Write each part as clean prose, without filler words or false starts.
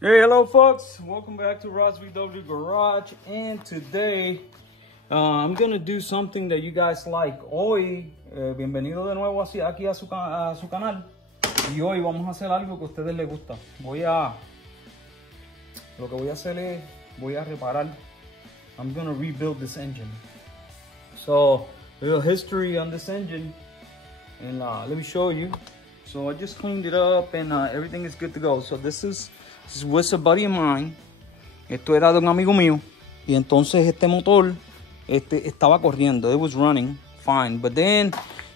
Hey, hello folks, welcome back to Rod's VW Garage, and today I'm gonna do something that you guys like. Hoy, bienvenido de nuevo aquí a su canal, y hoy vamos a hacer algo que a ustedes les gusta. Lo que voy a hacer es, voy a reparar. I'm gonna rebuild this engine. So, a little history on this engine, and let me show you. So I just cleaned it up, and everything is good to go. So this was a buddy of mine. Esto era de un amigo mío. Y entonces este motor estaba corriendo. It was running fine. But then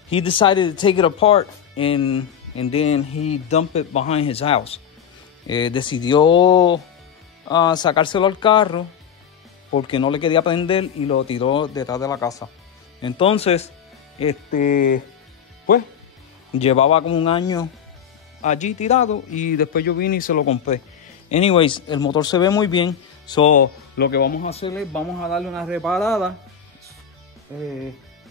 he decided to take it apart and then he dumped it behind his house. Decidió sacárselo al carro porque no le quería prender y lo tiró detrás de la casa. Entonces, pues, llevaba como un año allí tirado y después yo vine y se lo compré. Anyways, el motor se ve muy bien. So, lo que vamos a hacer es, vamos a darle una reparada.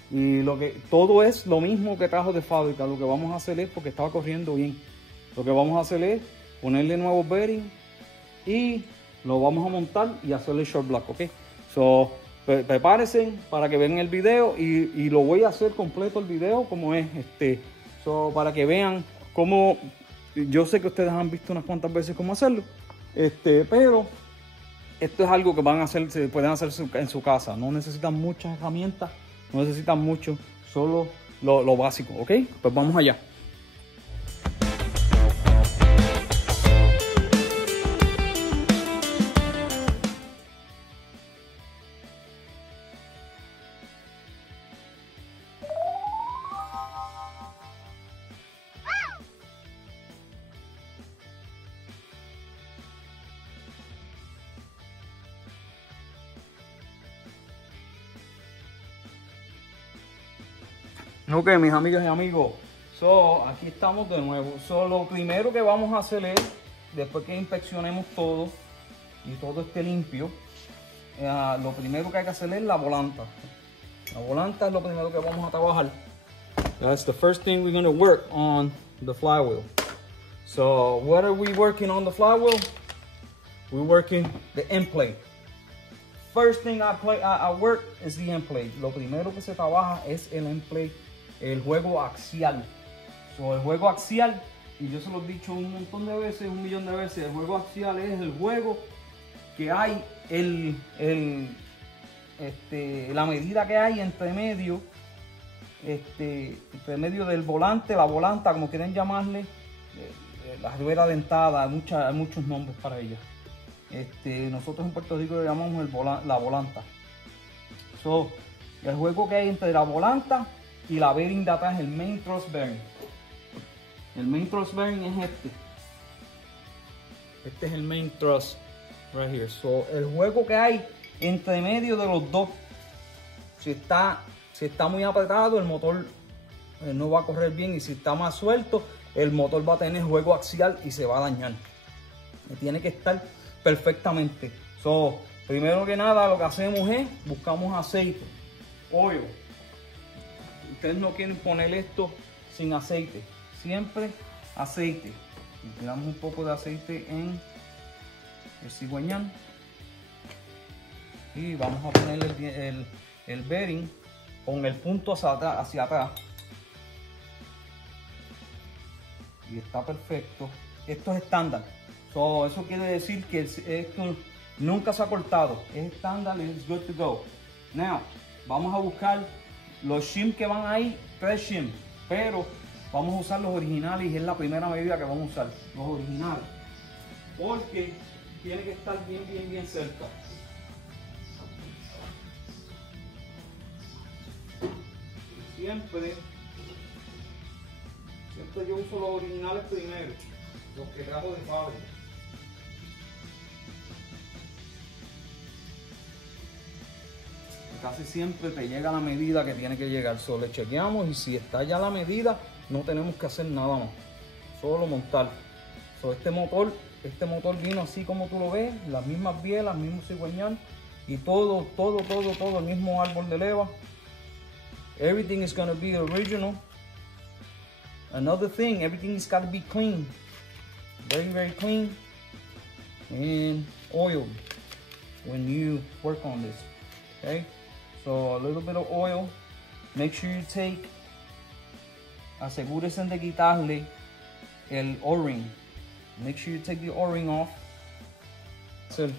Y todo es lo mismo que trajo de fábrica. Lo que vamos a hacer es, porque estaba corriendo bien, lo que vamos a hacer es ponerle nuevos bearings y lo vamos a montar y hacerle short block, ok. So, prepárense para que vean el video y lo voy a hacer completo el video como es So, para que vean cómo. Yo sé que ustedes han visto unas cuantas veces cómo hacerlo, pero esto es algo que se pueden hacer en su casa. No necesitan muchas herramientas, no necesitan mucho, solo lo básico, ¿ok? Pues vamos allá. Ok, mis amigas y amigos, aquí estamos de nuevo. Lo primero que vamos a hacer es, después que inspeccionemos todo y todo esté limpio, lo primero que hay que hacer es la volanta. La volanta es lo primero que vamos a trabajar. That's the first thing we're going to work on the flywheel. So what are we working on the flywheel? We're working the end plate. First thing I work is the end plate. Lo primero que se trabaja es el end plate. El juego axial. El juego axial, y yo se lo he dicho un montón de veces, 1.000.000 de veces, el juego axial es el juego que hay, la medida que hay entre medio del volante, la volanta, como quieren llamarle, la rueda dentada, hay muchos nombres para ella. Nosotros en Puerto Rico le llamamos la volanta. El juego que hay entre la volanta y la bearing de atrás, el main thrust bearing. El main thrust bearing es este es el main thrust right here. El juego que hay entre medio de los dos, si está muy apretado, el motor no va a correr bien, y si está más suelto, el motor va a tener juego axial y se va a dañar. Tiene que estar perfectamente. Primero que nada, lo que hacemos es buscamos aceite, oil. Ustedes no quieren poner esto sin aceite, siempre aceite. Y tiramos un poco de aceite en el cigüeñal y vamos a poner el bearing con el punto hacia atrás, y está perfecto. Esto es estándar, eso quiere decir que esto nunca se ha cortado, es estándar, es good to go. Now vamos a buscar los shims que van ahí, 3 shims, pero vamos a usar los originales y es la primera medida que vamos a usar, los originales, porque tiene que estar bien cerca. Siempre yo uso los originales primero, los que trajo de fábrica. Casi siempre te llega la medida que tiene que llegar. Le chequeamos y si está ya la medida, no tenemos que hacer nada más, solo montar. Este motor vino así como tú lo ves, las mismas bielas, el mismo cigüeñal y todo, el mismo árbol de leva. Everything is going to be original. Another thing, everything's got to be clean, very clean. and oil when you work on this. Okay, so a little bit of oil. Make sure you take, asegúrense de quitarle el O-ring. Make sure you take the O-ring off. So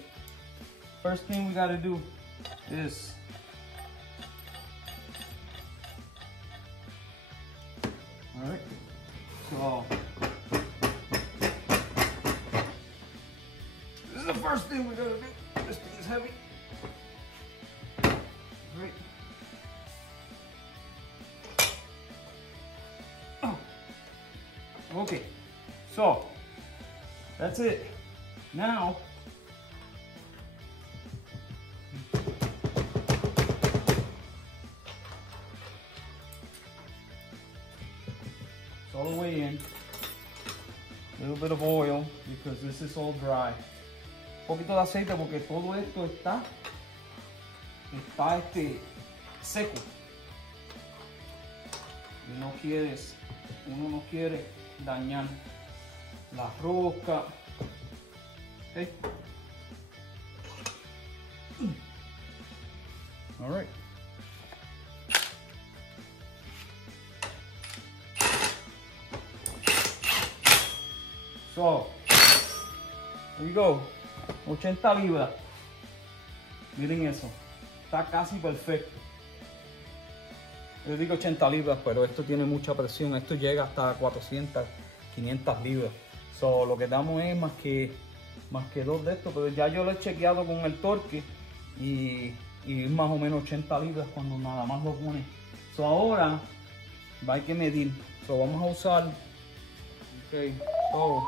first thing we gotta do is all right, so this is the first thing we gotta do. This thing is heavy. All right. Oh. Okay, so that's it. Now all the way in, a little bit of oil because this is all dry. Un poquito de aceite porque todo esto está seco. Y uno no quiere dañar la rosca. Okay. All right. So, here you go, 80 libras. Miren eso, está casi perfecto. Yo digo 80 libras, pero esto tiene mucha presión. Esto llega hasta 400, 500 libras. So, lo que damos es más que 2 de estos, pero ya yo lo he chequeado con el torque y más o menos 80 libras cuando nada más lo pone. So, ahora hay que medir. So, vamos a usar. Okay, so,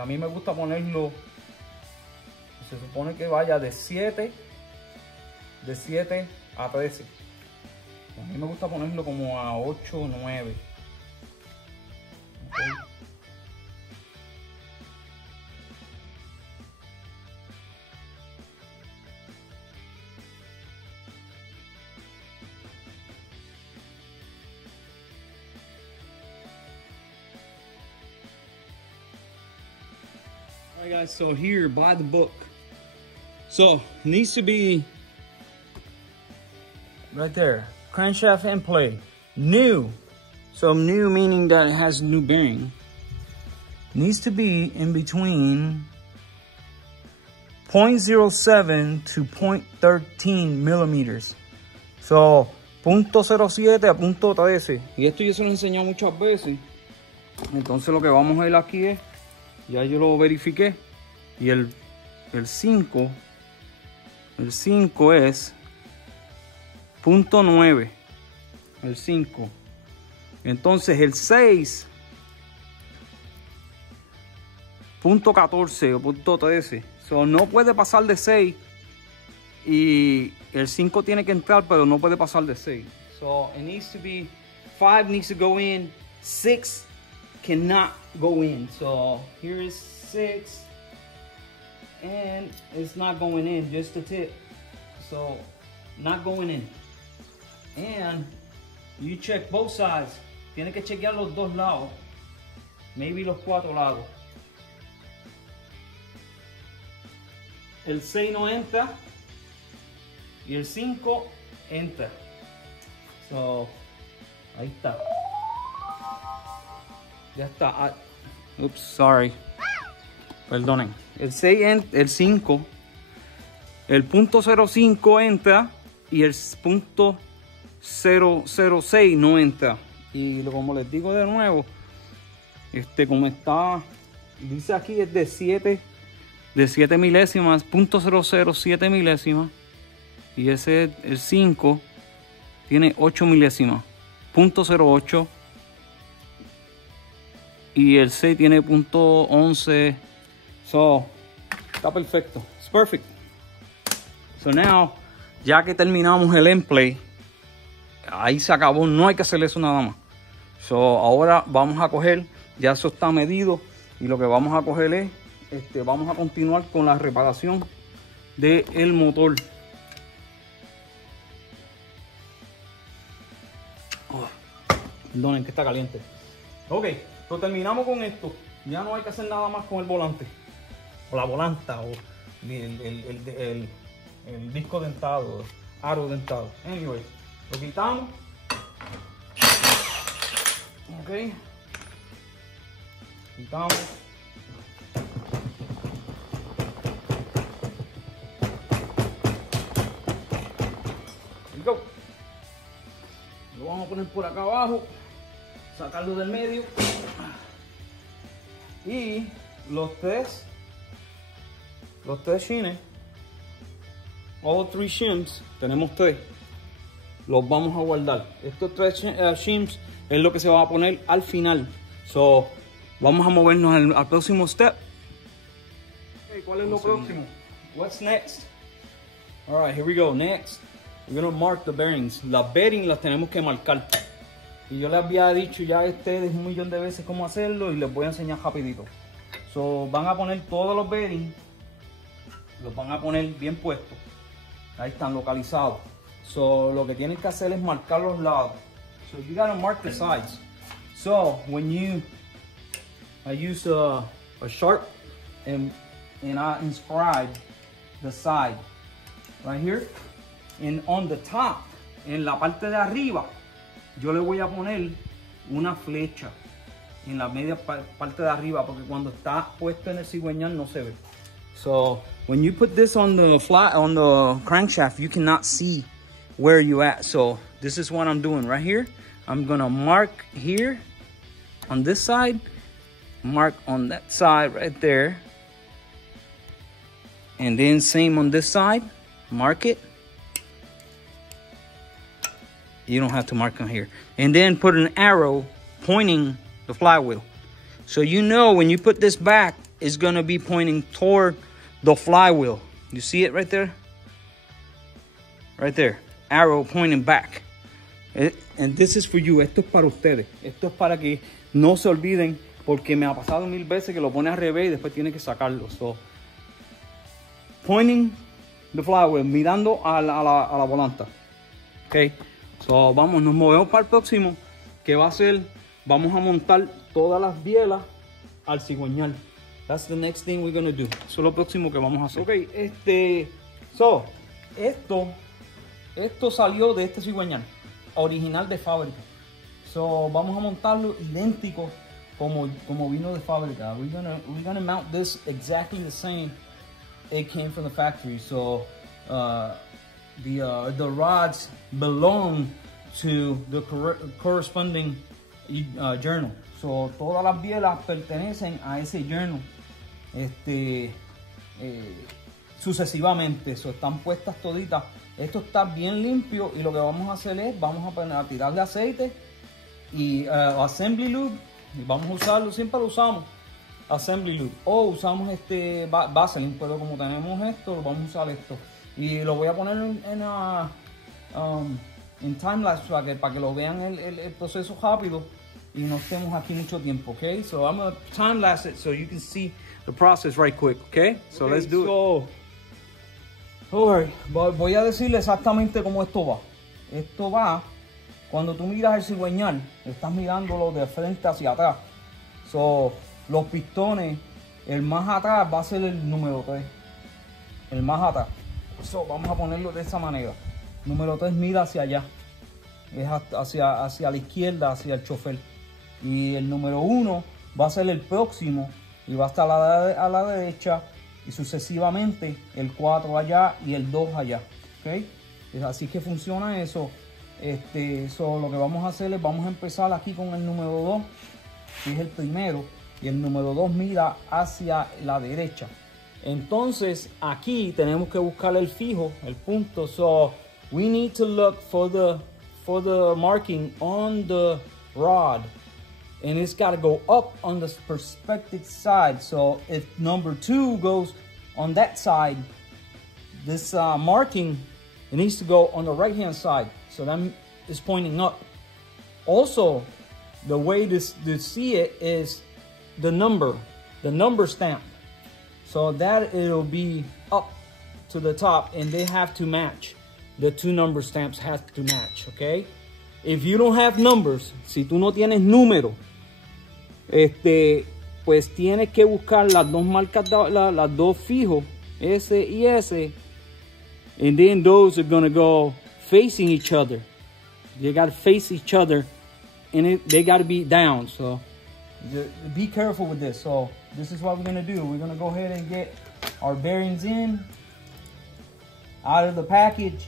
a mí me gusta ponerlo, se supone que vaya de 7 a 13. A mí me gusta ponerlo como a 8 o 9. Okay. Alright guys, so here, by the book. So, it needs to be right there. Crankshaft and play. New. So new meaning that it has new bearing. Needs to be in between 0.07 to 0.13 millimeters. So, 0.07 a 0.13. Y esto yo se lo he enseñado muchas veces. Entonces lo que vamos a ir aquí es, ya yo lo verifiqué, y el 5 es 0.9, el 5. Entonces el 6, 0.14 o 0.13. So, no puede pasar de 6 y el 5 tiene que entrar, pero no puede pasar de 6. So it needs to be, 5 needs to go in, 6 cannot go in. So here is 6 and it's not going in, just the tip. So not going in. And you check both sides. Tiene que chequear los dos lados, maybe los 4 lados. El 6 no entra y el 5 entra. So ahí está. Ya está. Oops, sorry. Perdonen. El 6, el 5, el 0.05 entra y el 0.006 no entra. Y como les digo de nuevo, como está, dice aquí es de 7 milésimas, 0.007 milésimas. Y ese, el 5, tiene 8 milésimas, 0.08. Y el 6 tiene 0.11. So, está perfecto. It's perfect. So now, ya que terminamos el end play, ahí se acabó. No hay que hacer eso nada más. So, ahora vamos a coger, ya eso está medido. Y lo que vamos a coger es, vamos a continuar con la reparación del motor. Oh, perdonen que está caliente. Ok, pues terminamos con esto. Ya no hay que hacer nada más con el volante, o la volanta, o el disco dentado, aro dentado. Anyway, lo quitamos. Ok. Quitamos. Here we go. Lo vamos a poner por acá abajo, sacarlo del medio. Y los tres shines, all three shims, tenemos tres, los vamos a guardar. Estos tres shims es lo que se va a poner al final. So, vamos a movernos al próximo step. Okay, ¿cuál es lo próximo? What's next? All right, here we go. Next, we're gonna mark the bearings. Las bearings las tenemos que marcar. Y yo les había dicho ya a ustedes 1.000.000 de veces cómo hacerlo y les voy a enseñar rapidito. So, van a poner todos los bearings, los van a poner bien puestos. Ahí están localizados. So, lo que tienen que hacer es marcar los lados. So, you gotta mark the sides. So, when I use a sharp and I inscribe the side right here. And on the top, en la parte de arriba, yo le voy a poner una flecha en la media parte de arriba, porque cuando está puesto en el cigüeñal no se ve. So when you put this on the crankshaft, you cannot see where you at. So this is what I'm doing right here. I'm gonna mark here on this side, mark on that side right there, and then same on this side, mark it. You don't have to mark on here. And then put an arrow pointing the flywheel. So you know when you put this back, it's going to be pointing toward the flywheel. You see it right there? Right there. Arrow pointing back. And this is for you. Esto es para ustedes. Esto es para que no se olviden, porque me ha pasado 1000 veces que lo pone al revés y después tiene que sacarlo. So, pointing the flywheel, mirando a la volanta. Okay. So, vamos, nos movemos para el próximo, que va a ser, vamos a montar todas las bielas al cigüeñal. That's the next thing we're gonna do. Eso es lo próximo que vamos a hacer. Ok, esto salió de este cigüeñal, original de fábrica. So, vamos a montarlo idéntico como vino de fábrica. We're gonna mount this exactly the same. It came from the factory. So, the rods belong to the corresponding journal. So, todas las bielas pertenecen a ese journal. Sucesivamente. So, están puestas toditas. Esto está bien limpio y lo que vamos a hacer es, vamos a tirarle aceite y assembly lube. Y vamos a usarlo, siempre lo usamos, assembly lube. O usamos Vaseline, pero como tenemos esto, vamos a usar esto. Y lo voy a poner en time-lapse para que lo vean el proceso rápido y no estemos aquí mucho tiempo, okay? So I'm going to time-lapse it so you can see the process right quick, okay? So let's do it. Alright, voy a decirle exactamente cómo esto va. Esto va, cuando tú miras el cigüeñal, estás mirándolo de frente hacia atrás. So, los pistones, el más atrás va a ser el número 3. El más atrás. So, vamos a ponerlo de esa manera. Número 3 mira hacia allá. Es hacia la izquierda, hacia el chofer. Y el número 1 va a ser el próximo y va a estar a la derecha. Y sucesivamente el 4 allá y el 2 allá. ¿Okay? Así que funciona eso. Lo que vamos a hacer es, vamos a empezar aquí con el número 2, que es el primero. Y el número 2 mira hacia la derecha. Entonces aquí tenemos que buscar el fijo, el punto. So we need to look for the marking on the rod, and it's got to go up on the perspective side. So if number 2 goes on that side, this marking, it needs to go on the right hand side. So that is pointing up. Also, the way to see it is the number stamp. So that it'll be up to the top, and they have to match. The 2 number stamps have to match, okay? If you don't have numbers, si tú no tienes número, pues tienes que buscar las dos marcas, las dos fijos, S y S, and then those are gonna go facing each other. They gotta face each other, and they gotta be down. So be careful with this. So this is what we're gonna do. We're gonna go ahead and get our bearings in, out of the package.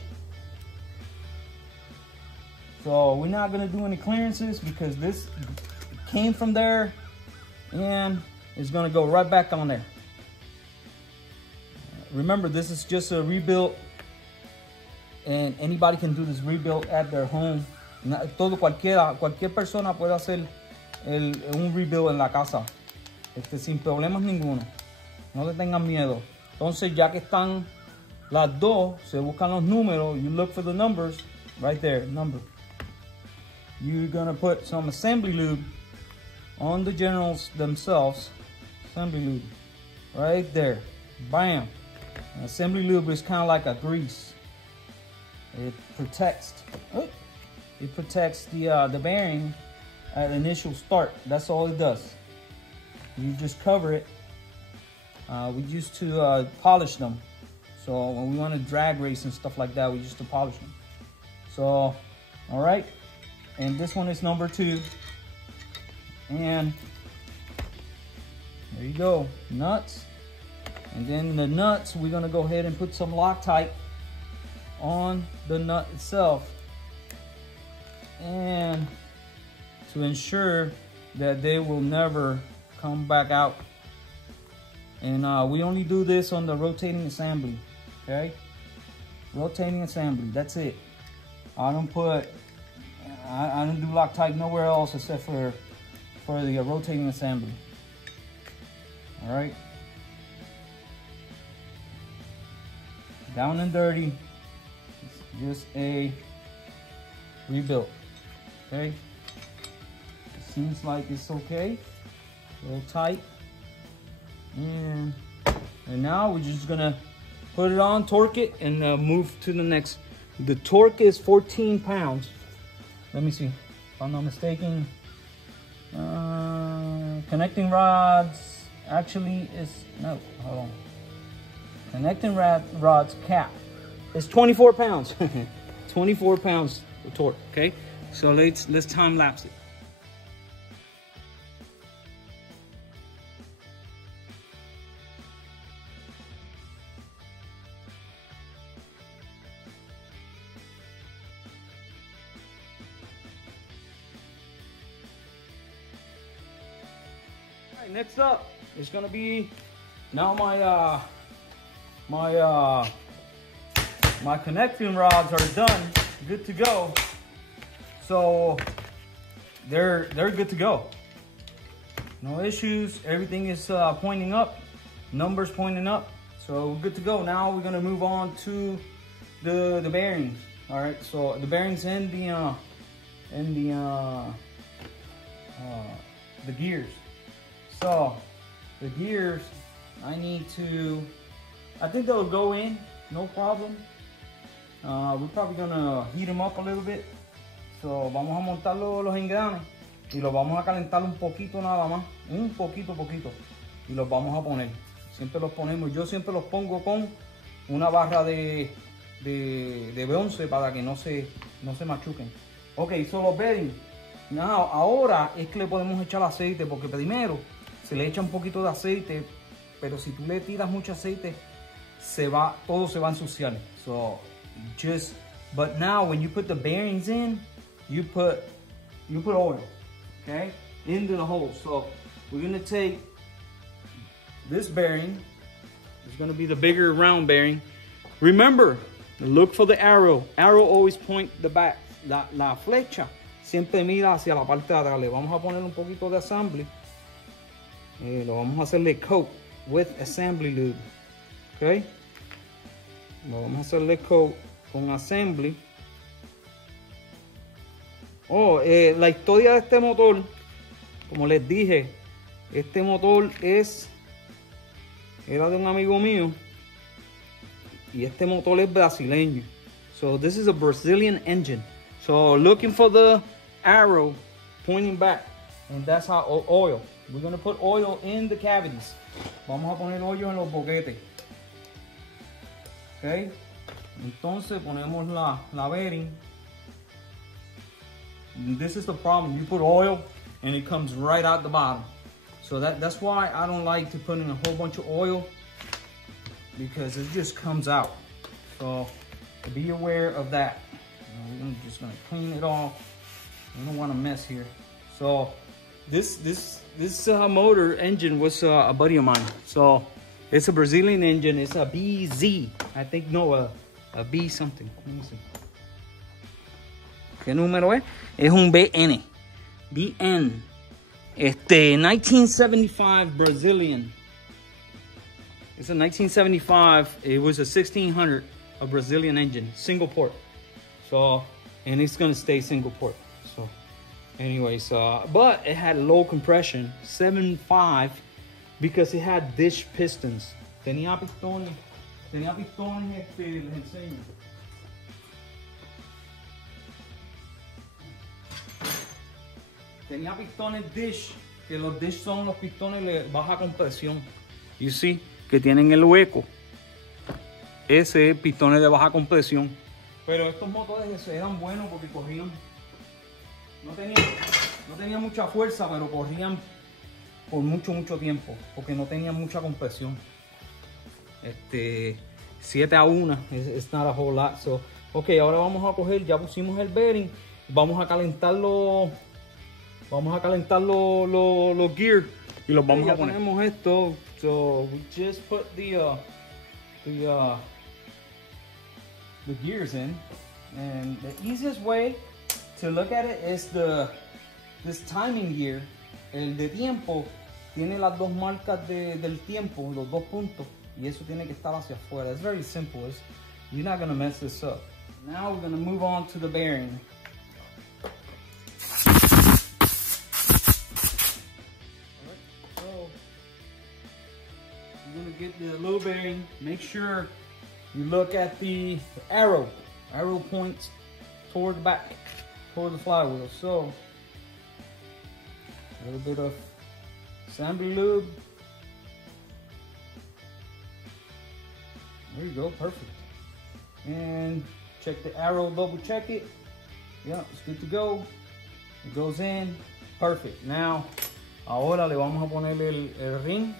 So we're not gonna do any clearances because this came from there and it's gonna go right back on there. Remember, this is just a rebuild, and anybody can do this rebuild at their home. Cualquier persona puede hacer un rebuild en la casa, sin problemas ninguno. No le tengan miedo. Entonces, ya que están las dos, se buscan los números. You look for the numbers right there, number. You're gonna put some assembly lube on the generals themselves. Assembly lube, right there, bam. And assembly lube is kind of like a grease. It protects the bearing at initial start. That's all it does. You just cover it. We used to polish them. So when we want to drag race and stuff like that, we used to polish them. So, all right. And this one is number 2. And there you go, nuts. And then the nuts, we're gonna go ahead and put some Loctite on the nut itself, and to ensure that they will never come back out. And we only do this on the rotating assembly, okay? Rotating assembly, that's it. I don't do Loctite nowhere else except for the rotating assembly. All right. Down and dirty. It's just a rebuild. Okay. It seems like it's okay. A little tight. And now we're just gonna put it on, torque it, and move to the next. The torque is 14 pounds. Let me see, if I'm not mistaken. Connecting rods actually is, no, hold on. Connecting rods cap is 24 pounds. 24 pounds of torque, okay? So let's time lapse it. Next up is gonna be now my connecting rods are done, good to go. So they're good to go. No issues. Everything is pointing up. Numbers pointing up. So we're good to go. Now we're gonna move on to the bearings. All right. So the bearings and the gears. So the gears, I think they'll go in, no problem. We're probably gonna heat them up a little bit. So vamos a montar los engranes y los vamos a calentar un poquito nada más, un poquito. Y los vamos a poner. Siempre los ponemos, yo siempre los pongo con una barra de bronce para que no se machuquen. Ok, so los bearings. Now, ahora es que le podemos echar aceite, porque primero se le echa un poquito de aceite, pero si tú le tiras mucho aceite, todo se va a ensuciar. So but now when you put the bearings in, you put oil, okay, into the hole. So we're gonna take this bearing. It's gonna be the bigger round bearing. Remember, look for the arrow. Arrow always point the back. La flecha siempre mira hacia la parte de atrás. Le vamos a poner un poquito de assembly. Lo vamos a hacerle coat with assembly lube, okay. Lo vamos a hacerle coat con assembly. La historia de este motor, como les dije, este motor era de un amigo mío y este motor es brasileño. So this is a Brazilian engine. So looking for the arrow pointing back, and that's how oil. We're gonna put oil in the cavities. Vamos a poner hoyo en los boquetes. Ok. Entonces ponemos la bearing. This is the problem. You put oil and it comes right out the bottom. So that's why I don't like to put in a whole bunch of oil, because it just comes out. So be aware of that. We're just gonna clean it off. We don't want to mess here. So this motor engine was a buddy of mine. So it's a Brazilian engine. It's a BZ. I think no, a B something. Let me see. ¿Qué número es? Es un BN. BN. 1975 Brazilian. It's a 1975. It was a 1600, a Brazilian engine, single port. So, and it's gonna stay single port. So, anyways, but it had low compression, 7.5, because it had dish pistons. Tenía pistones, les enseño. Tenía pistones dish, que los dish son los pistones de baja compresión. You see, que tienen el hueco. Ese es pistones de baja compresión. Pero estos motores eran buenos porque corrían. No tenían mucha fuerza, pero corrían por mucho tiempo. Porque no tenían mucha compresión. 7-1, it's not a whole lot. So, ok, ahora vamos a coger, ya pusimos el bearing. Vamos a calentarlo. Vamos a calentar los gears y los vamos a poner. Ponemos esto. So we just put the gears in, and the easiest way to look at it is this timing gear. El de tiempo tiene las dos marcas del tiempo, los dos puntos, y eso tiene que estar hacia afuera. It's very simple. You're not gonna mess this up. Now we're gonna move on to the bearing. Get the little bearing. Make sure you look at the arrow points toward the back, toward the flywheel. So a little bit of Samby lube. There you go, perfect. And check the arrow, double check it. Yeah, it's good to go. It goes in, perfect. Now ahora le vamos a poner el ring,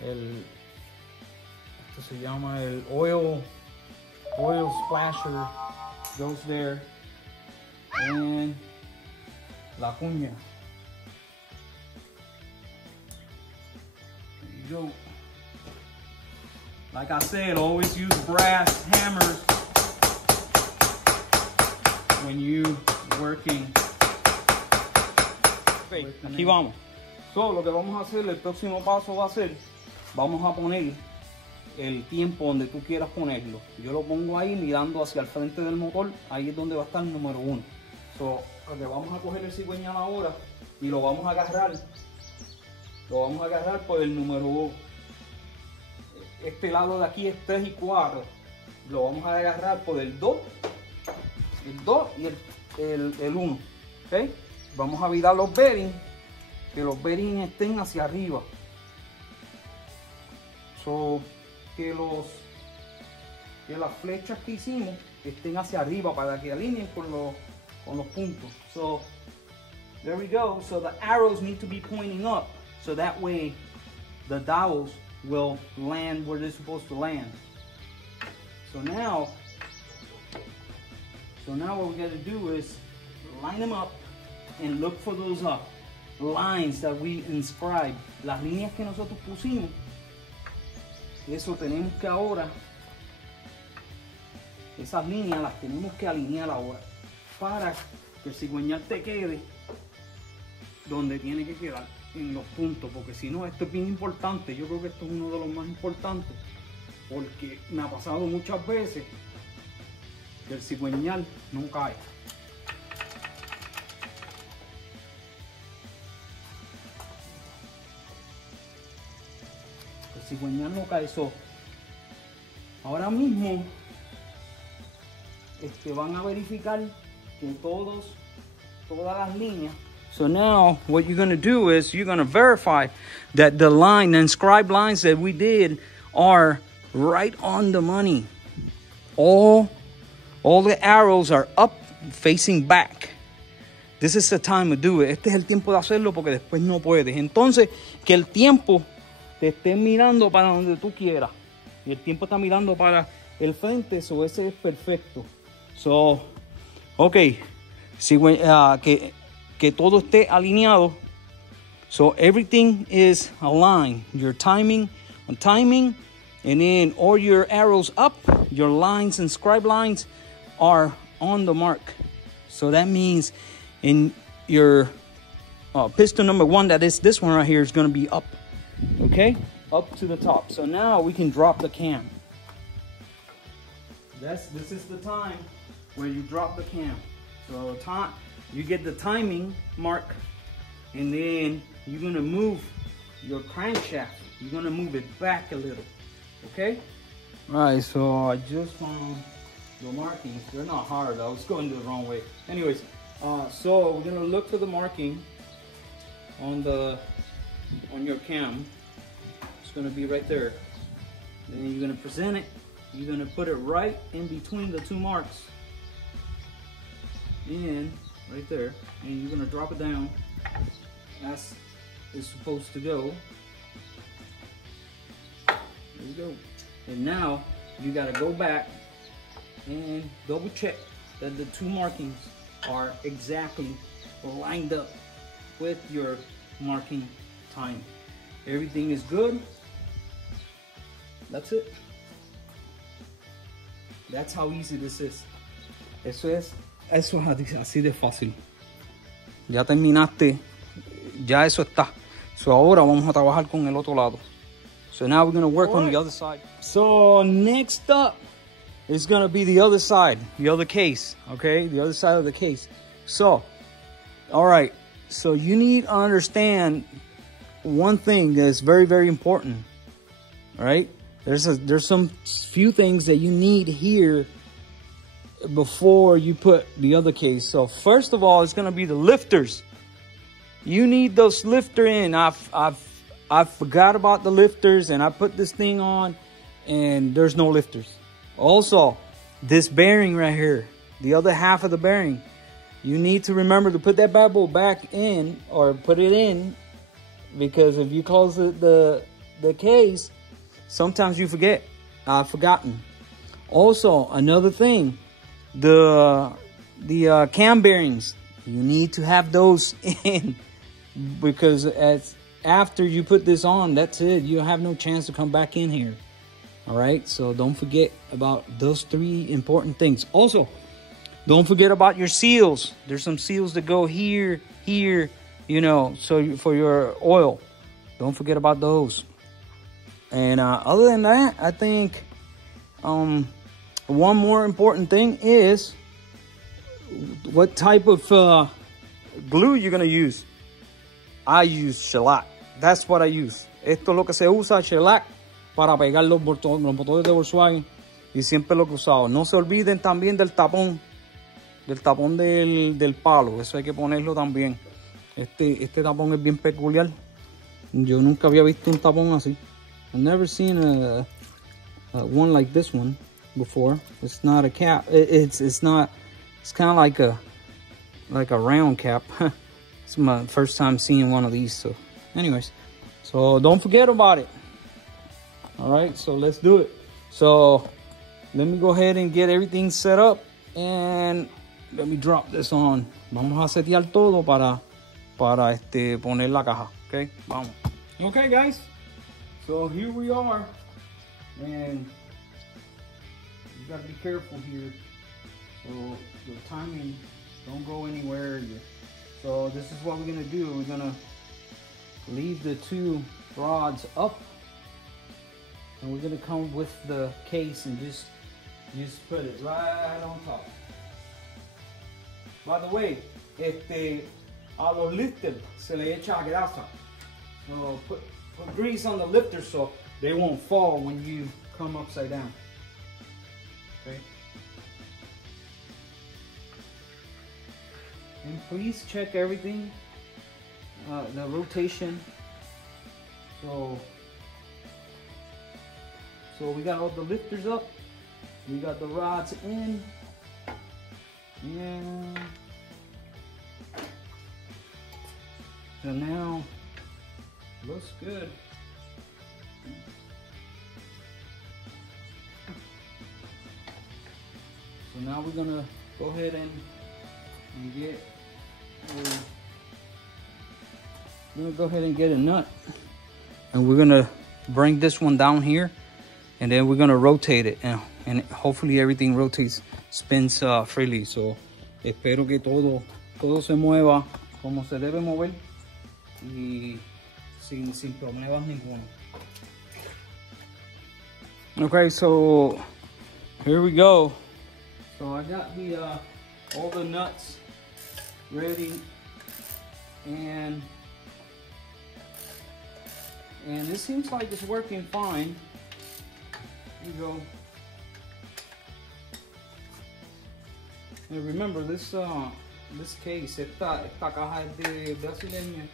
esto se llama el oil splasher, goes there, and la cuña. There you go. Like I said, always use brass hammers when you working. Okay, aquí vamos. So, lo que vamos a hacer, el próximo paso va a ser, vamos a poner el tiempo donde tú quieras ponerlo. Yo lo pongo ahí mirando hacia el frente del motor. Ahí es donde va a estar el número 1. So, okay, vamos a coger el cigüeñal ahora y lo vamos a agarrar. Lo vamos a agarrar por el número. Este lado de aquí es 3 y 4. Lo vamos a agarrar por el 2. El 2 y el 1. ¿Okay? Vamos a virar los bearings. Que los bearings estén hacia arriba. So, que las flechas que hicimos estén hacia arriba para que alineen con los puntos. So, there we go. So the arrows need to be pointing up, so that way the dowels will land where they're supposed to land. So now what we got to do is line them up and look for those lines that we inscribed. Las líneas que nosotros pusimos. Eso tenemos que ahora, esas líneas las tenemos que alinear ahora para que el cigüeñal te quede donde tiene que quedar, en los puntos, porque si no, esto es bien importante. Yo creo que esto es uno de los más importantes, porque me ha pasado muchas veces que el cigüeñal no cae. El cigüeñal no cae. So, ahora mismo van a verificar que todas las líneas So now what you're going to do is you're going to verify that the line, the inscribed lines that we did are right on the money. All the arrows are up facing back. This is the time to do it. Este es el tiempo de hacerlo porque después no puedes. Entonces, que el tiempo te esté mirando para donde tú quieras. Y el tiempo está mirando para el frente, so ese es perfecto. So, okay. Que todo esté alineado. So everything is aligned. Your timing, and then all your arrows up, your lines and scribe lines are on the mark. So that means in your piston number 1, that is this one right here, is going to be up. Okay, up to the top. So now we can drop the cam. This is the time where you drop the cam. So you get the timing mark, and then you're gonna move your crankshaft. You're gonna move it back a little. Okay. All right. So I just found the markings. They're not hard. I was going the wrong way. Anyways, so we're gonna look for the marking on your cam. It's gonna be right there. Then you're gonna present it. You're gonna put it right in between the 2 marks. And right there. And you're gonna drop it down. As it's supposed to go. There you go. And now you gotta go back and double check that the 2 markings are exactly lined up with your marking time. Everything is good. That's it. That's how easy this is. Eso es así de fácil. Ya terminaste. Ya eso está. So ahora vamos a trabajar con el otro lado. So now we're going to work on the other side. So next up is going to be the other side, the other case, okay? The other side of the case. So, all right. So you need to understand one thing that's very, very important, all right? There's some few things that you need here before you put the other case. So first of all, it's going to be the lifters. You need those lifter in. I forgot about the lifters, and I put this thing on and there's no lifters. Also, this bearing right here, the other half of the bearing, you need to remember to put that bubble back in, or put it in, because if you close the case, sometimes you forget. I've forgotten. Also, another thing, the cam bearings, you need to have those in, because after you put this on, that's it. You have no chance to come back in here. All right, so don't forget about those 3 important things. Also, don't forget about your seals. There's some seals that go here, you know, so for your oil. Don't forget about those. And other than that, I think one more important thing is what type of glue you're going to use. I use shellac. That's what I use. Esto es lo que se usa, shellac, para pegar los motores de Volkswagen. Y siempre lo he usado. No se olviden también del tapón del palo. Eso hay que ponerlo también. Este tapón es bien peculiar. Yo nunca había visto un tapón así. I've never seen a one like this one before. It's not a cap. It's not. It's kind of like a round cap. It's my first time seeing one of these. So, anyways, so don't forget about it. All right, so let's do it. So let me go ahead and get everything set up, and let me drop this on. Vamos a setear todo para poner la caja. Okay, vamos. Okay, guys. So here we are, and you gotta be careful here. So the timing, don't go anywhere. So this is what we're gonna do. We're gonna leave the 2 rods up, and we're gonna come with the case and just put it right on top. By the way, a los lifters se le echa grasa. So put grease on the lifter so they won't fall when you come upside down. Okay. And please check everything the rotation. So we got all the lifters up. We got the rods in. And so now looks good. So now we're gonna go ahead and get a nut, and we're gonna bring this one down here, and then we're gonna rotate it, and hopefully everything rotates, spins freely. So espero que todo se mueva como se debe mover y sin problemas ninguno. Okay, so here we go. So I got all the nuts ready, and it seems like it's working fine. Here you go. And remember, this case, esta caja es de brasileña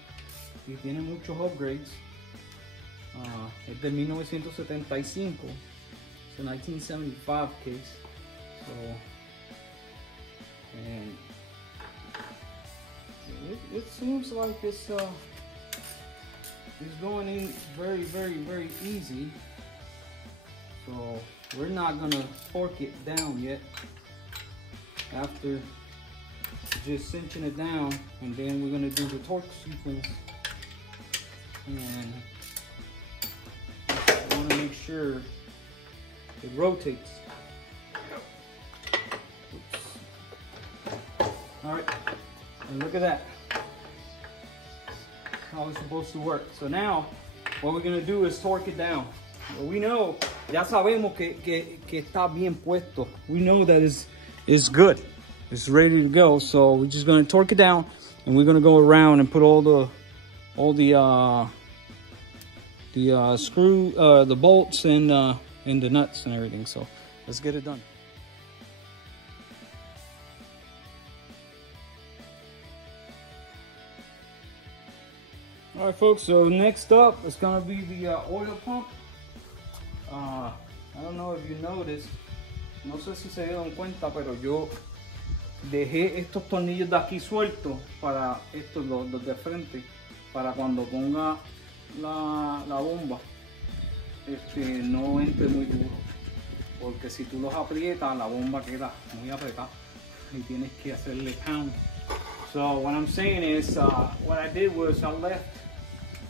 y tiene muchos upgrades. Es de 1975. It's a 1975 case. So, and it seems like it's going in very easy. So we're not gonna torque it down yet. After just cinching it down, and then we're gonna do the torque sequence. And I wanna make sure it rotates. All right, and look at that. That's how it's supposed to work. So now, what we're gonna do is torque it down. Well, we know, ya sabemos que está bien puesto. We know that it's good. It's ready to go. So we're just gonna torque it down, and we're gonna go around and put all the screw, the bolts, and the nuts and everything. So let's get it done. All right, folks, so next up is gonna be the oil pump. I don't know if you noticed, no sé si se dieron cuenta, pero yo dejé estos tornillos de aquí sueltos para estos, los de frente, para cuando ponga la bomba, no entre muy duro, porque si tú los aprietas, la bomba queda muy apretada y tienes que hacerle pound. So what I'm saying is, what I did was I left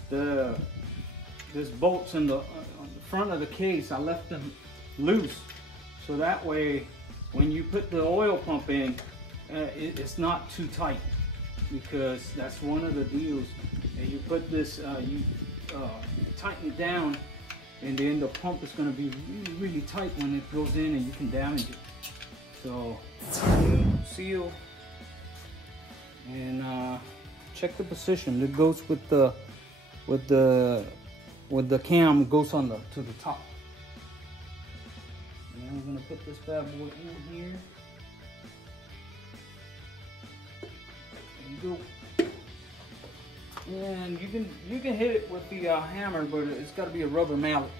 this bolts on the front of the case. I left them loose, so that way when you put the oil pump in, it's not too tight, because that's one of the deals. And you put this, you tighten it down, and then the pump is going to be really tight when it goes in, and you can damage it. So seal, and check the position. It goes with the cam. It goes on to the top. And I'm gonna put this bad boy in here. There you go. And you can hit it with the hammer, but it's got to be a rubber mallet.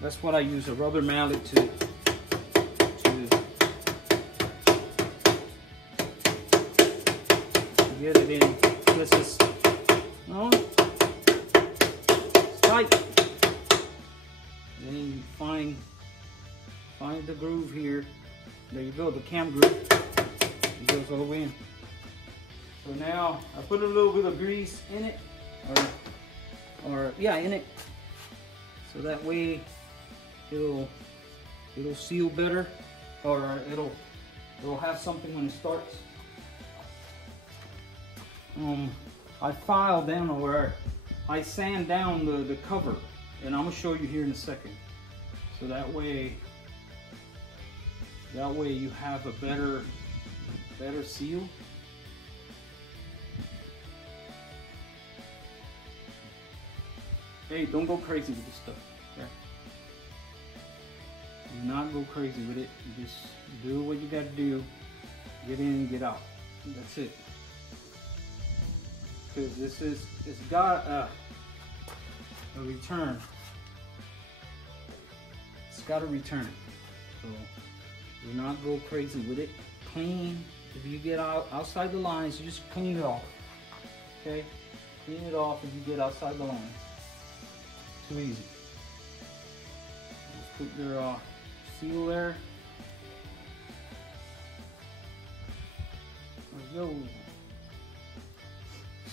That's what I use, a rubber mallet to get it in. This is it's tight. Then you find the groove here. There you go, the cam groove. It goes all the way in. So now I put a little bit of grease in it, or yeah, in it, so that way it'll seal better, or it'll have something when it starts. I file down, or I sand down the cover, and I'm gonna show you here in a second. So that way you have a better seal. Hey, don't go crazy with this stuff. Okay? Do not go crazy with it. You just do what you gotta do. Get in and get out. That's it. because it's got a return. It's got to return. So do not go crazy with it. Clean. If you get outside the lines, you just clean it off. Okay? Clean it off if you get outside the lines. Too easy. Just put your seal there. There we go.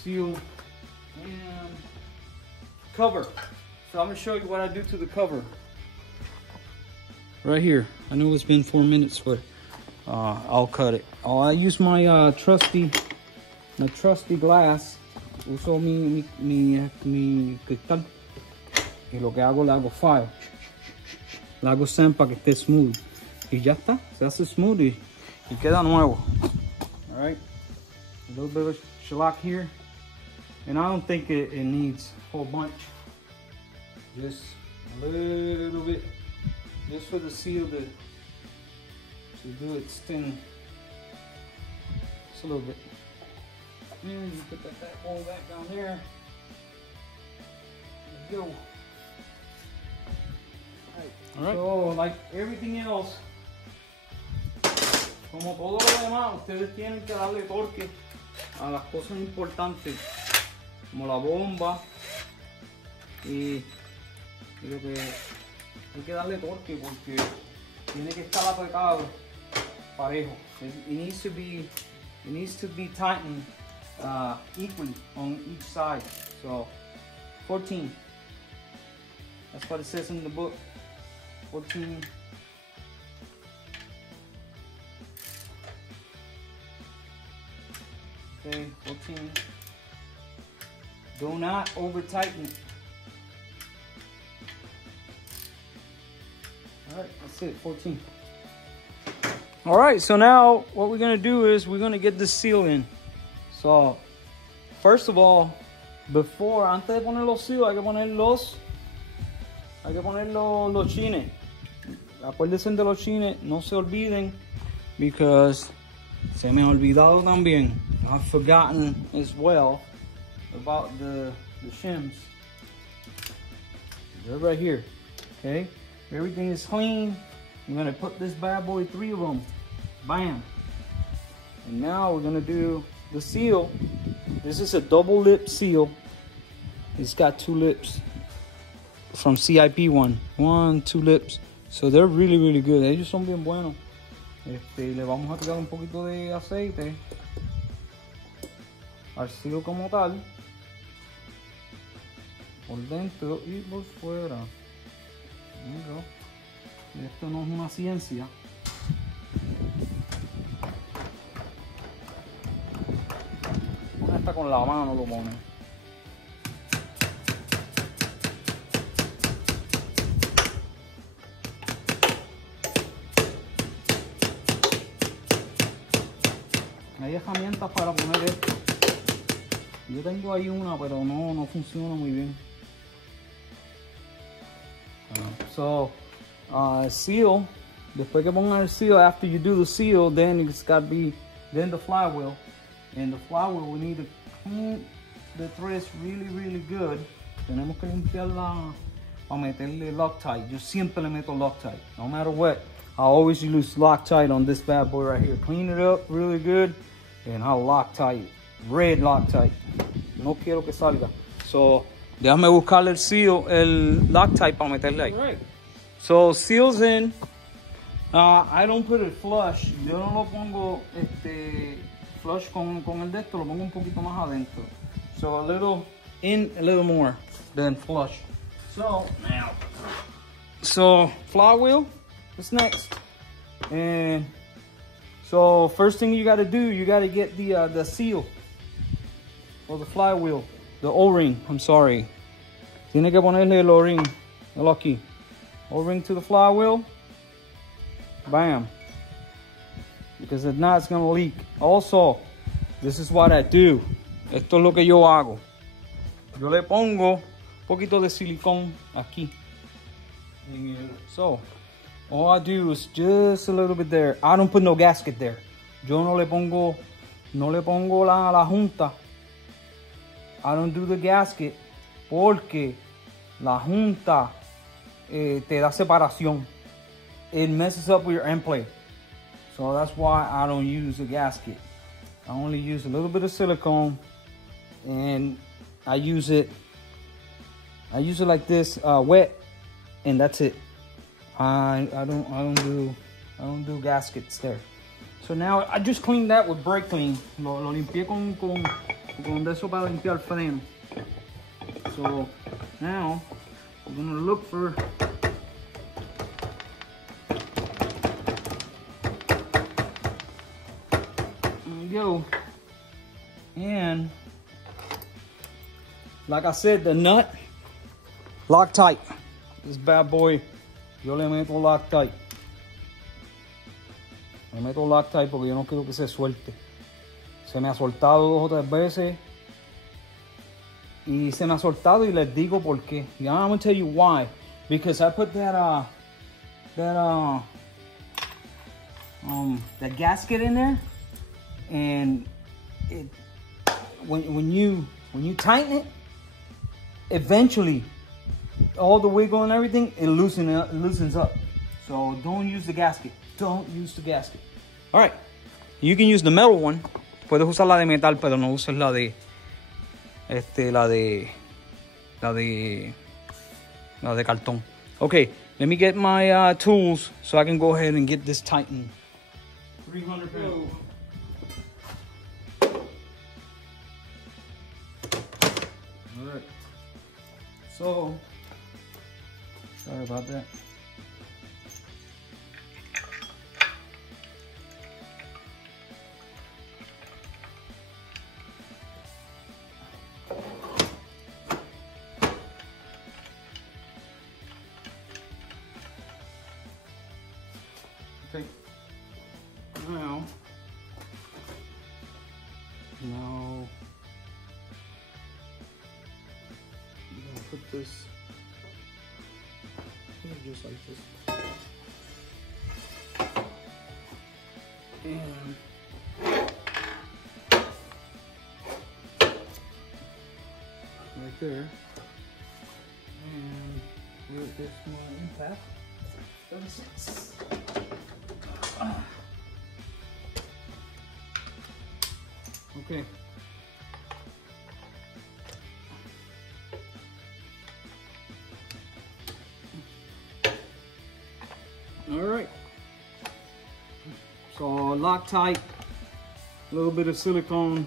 Seal and cover. So I'm gonna show you what I do to the cover. Right here. I know it's been 4 minutes, but I'll cut it. I use my trusty glass. Uso mi cristal. Y lo que hago, le hago file. Le hago sand para que esté smooth. Y ya está. Se hace smooth y queda nuevo. Alright. A little bit of shellac here. And I don't think it needs a whole bunch. Just a little bit. Just for the seal to do its thing. Just a little bit. And you put that ball back down there. There we go. Alright. So, like everything else, como todo lo demás, ustedes tienen que darle torque a las cosas importantes, como la bomba y lo que hay que darle torque porque tiene que estar apretado parejo. It needs to be tightened equally on each side. So 14. That's what it says in the book. 14. Okay, 14. Do not over tighten it. Alright, that's it, 14. Alright, so now what we're gonna do is we're gonna get this seal in. So, first of all, antes de poner los seals, hay que poner los chines. Acuérdense de los chines, no se olviden, because se me ha olvidado también. I've forgotten as well about the shims. They're right here, okay? Everything is clean. I'm gonna put this bad boy, 3 of them. Bam. And now we're gonna do the seal. This is a double lip seal. It's got 2 lips from CIP1. 1, 2 lips. So they're really, really good. Ellos son bien buenos. Le vamos a tirar un poquito de aceite al seal como tal. Por dentro y por fuera. Esto no es una ciencia. Esta con la mano lo pone. Hay herramientas para poner esto. Yo tengo ahí una, pero no funciona muy bien. So, seal. Después que pongan el seal, after you do the seal, then it's got to be, then the flywheel. And the flywheel, we need to clean the threads really, really good. Tenemos que limpiarla para meterle Loctite. Yo siempre le meto Loctite. No matter what, I always use Loctite on this bad boy right here. Clean it up really good, and I'll Loctite. Red Loctite. No quiero que salga. So, déjame buscarle el seal, el Loctite para meterle ahí. Right. So, seals in. I don't put it flush. Yo no lo pongo flush con el de esto, lo pongo un poquito más adentro. So a little in, a little more than flush. So now, flywheel is next. And so first thing you got to do, you got to get the seal for the flywheel, the O-ring. I'm sorry. Tiene que ponerle el O-ring, el aquí. O-ring to the flywheel. Bam. Because if not, it's going to leak. Also, this is what I do. Esto es lo que yo hago. Yo le pongo un poquito de silicón aquí. So, all I do is just a little bit there. I don't put no gasket there. Yo no le pongo la junta I don't do the gasket porque la junta te da separación. It messes up with your end plate. So that's why I don't use a gasket. I only use a little bit of silicone, and I use it like this, wet, and that's it. I don't do gaskets there. So now I just cleaned that with brake clean. Lo limpié con de eso para limpiar el freno. So now we're gonna look for go. And like I said, the nut, Loctite. This bad boy, yo le meto Loctite. Le meto Loctite porque yo no quiero que se suelte. Se me ha soltado 2 o 3 veces. Y se me ha soltado y les digo por qué. Yeah, I'm gonna tell you why. Because I put that gasket in there, and when you tighten it, eventually all the wiggle and everything, it loosens up. So don't use the gasket. Don't use the gasket. All right, you can use the metal one. Puedes usar la de metal, pero no uses la de cartón. Okay, let me get my tools so I can go ahead and get this tightened. 300 pounds. All right. So, sorry about that. Okay. Now, I'm gonna put this here just like this, and right there, and where is my impact? 36. Okay. All right. So Loctite, a little bit of silicone.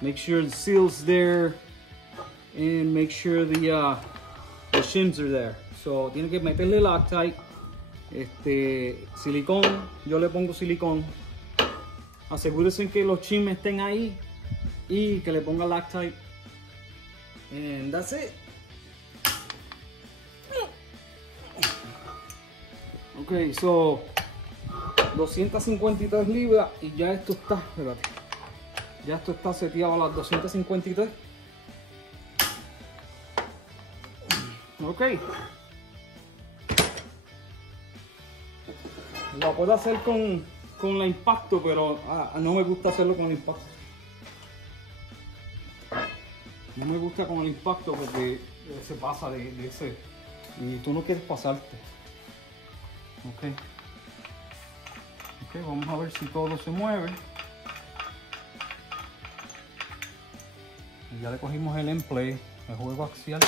Make sure the seal's there, and make sure the shims are there. So tiene que meterle Loctite, silicón. Yo le pongo silicón. Asegúrense que los shims estén ahí y que le ponga Loctite. And that's it. Ok, so 253 libras y ya esto está, espérate, ya esto está seteado a las 253. Ok, lo puedo hacer con la impacto, pero no me gusta hacerlo con el impacto. No me gusta con el impacto porque se pasa de ese y tú no quieres pasarte. Ok, vamos a ver si todo se mueve. Y ya le cogimos el end plate, el juego axial.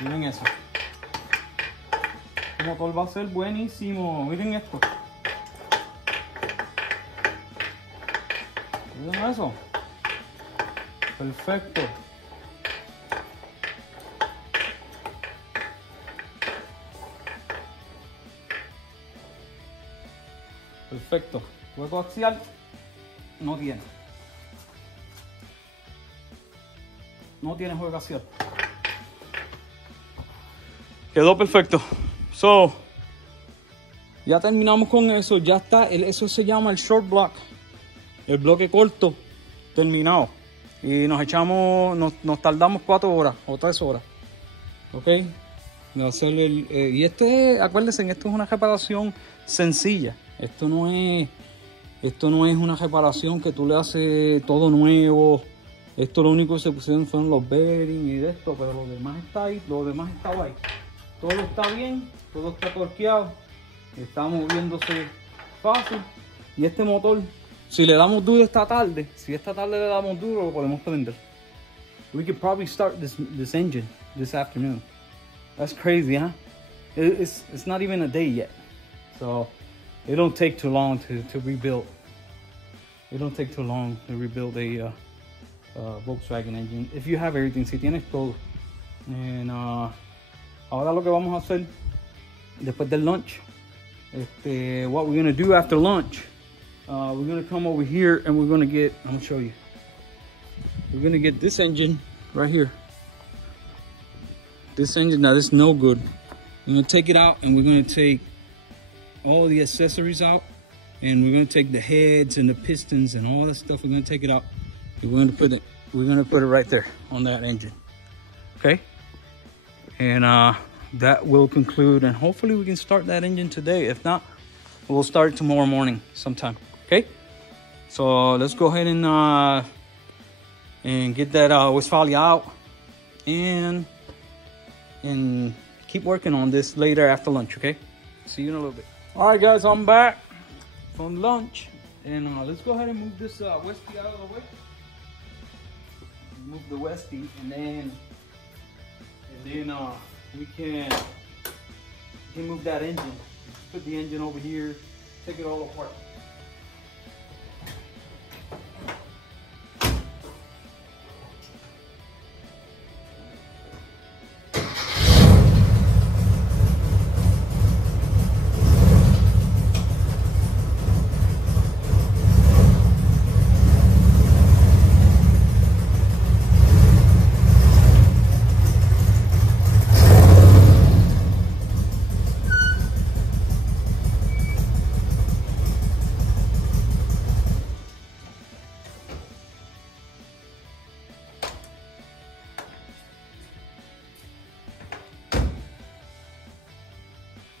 Miren eso. El motor va a ser buenísimo. Miren esto. Miren eso. Perfecto. Perfecto. Juego axial no tiene. No tiene juego axial. Quedó perfecto. So, ya terminamos con eso. Ya está. Eso se llama el short block. El bloque corto terminado. Y nos tardamos 4 horas o 3 horas. Ok. Y acuérdense, esto es una reparación sencilla. Esto no es Esto no es una reparación que tú le haces todo nuevo. Esto lo único que se pusieron fueron los bearings y de esto, pero lo demás está ahí, lo demás estaba ahí. Todo está bien, todo está torqueado, está moviéndose fácil. Y este motor, si le damos duro esta tarde, le damos duro, lo podemos prender. We could probably start this engine this afternoon. That's crazy, huh? It's not even a day yet. So it don't take too long to rebuild. It don't take too long to rebuild a Volkswagen engine if you have everything, si tienes todo. And ahora lo que vamos a hacer después del lunch, what we're gonna do after lunch, we're gonna come over here and we're gonna get, I'm gonna show you. We're gonna get this engine right here. This engine, now this is no good. We're gonna take it out and we're gonna take all the accessories out, and we're gonna take the heads and the pistons and all that stuff. We're gonna take it out. And we're gonna put it right there on that engine. Okay? And that will conclude, and hopefully we can start that engine today. If not, we'll start tomorrow morning sometime. Okay? So let's go ahead and get that Westfalia out and keep working on this later after lunch. Okay? See you in a little bit. All right, guys, I'm back from lunch, and let's go ahead and move this Westie out of the way. Move the Westie, and then we can move that engine. Just put the engine over here, take it all apart.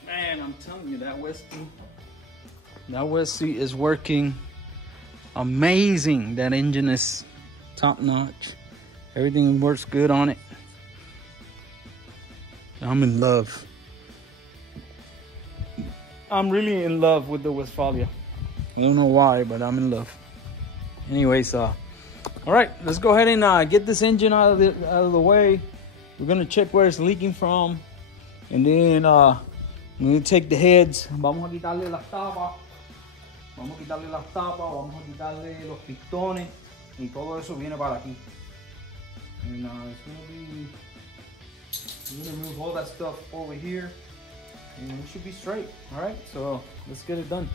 Man, I'm telling you, that Westie is working amazing. That engine is top notch. Everything works good on it. I'm in love. I'm really in love with the Westfalia. I don't know why, but I'm in love. Anyways, all right, let's go ahead and get this engine out of the way. We're gonna check where it's leaking from, and then I'm going to take the heads. Vamos a quitarle las tapas. Vamos a quitarle las tapas. Vamos a quitarle los pistones. Y todo eso viene para aquí. And it's going to be... I'm going to move all that stuff over here. And we should be straight. Alright, so let's get it done.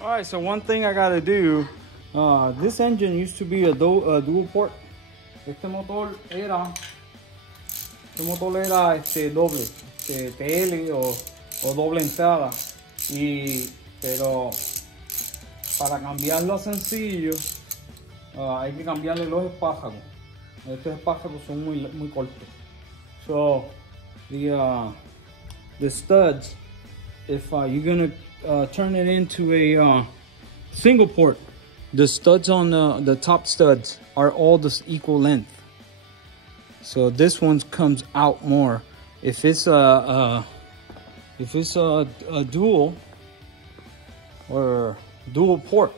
All right, so one thing I gotta do, this engine used to be a dual port. Este motor era doble, TL o doble entrada. Pero para cambiarlo a sencillo, hay que cambiarle los espájagos. Estos espájagos son muy cortos. So the studs, if you're gonna turn it into a single port, the studs on the top studs are all this equal length. So this one comes out more. If it's a dual or dual port,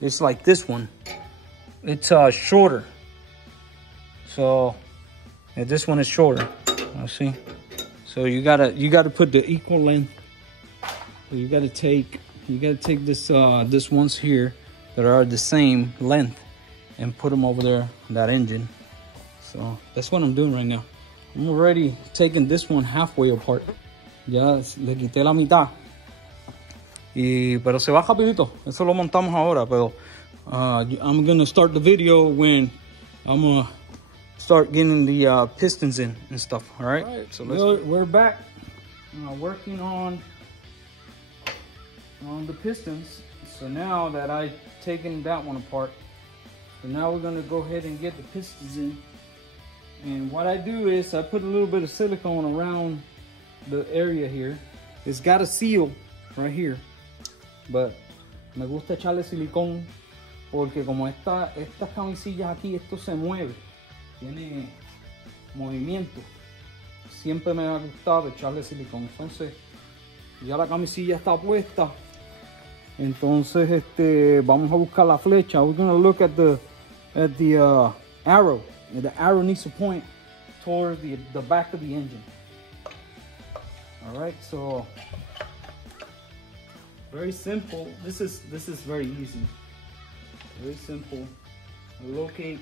it's like this one. It's shorter. So this one is shorter. See. So you gotta put the equal length. So you gotta take this ones here that are the same length and put them over there on that engine. So that's what I'm doing right now. I'm already taking this one halfway apart. Ya le quité la mitad. Pero se va rapidito. Eso lo montamos ahora. Pero I'm gonna start the video when I'm gonna start getting the pistons in and stuff. All right. So we're back. working on the pistons. So now that I've taken that one apart, so now we're gonna go ahead and get the pistons in. And what I do is I put a little bit of silicone around the area here. It's got a seal right here, but me gusta echarle silicón porque como estas camisillas aquí, esto se mueve, tiene movimiento. Siempre me ha gustado echarle silicón. Entonces ya la camisilla está puesta. Entonces vamos a buscar la flecha. We're gonna look at the arrow. The arrow needs to point toward the back of the engine. All right, so very simple. This is very easy. Very simple. Locate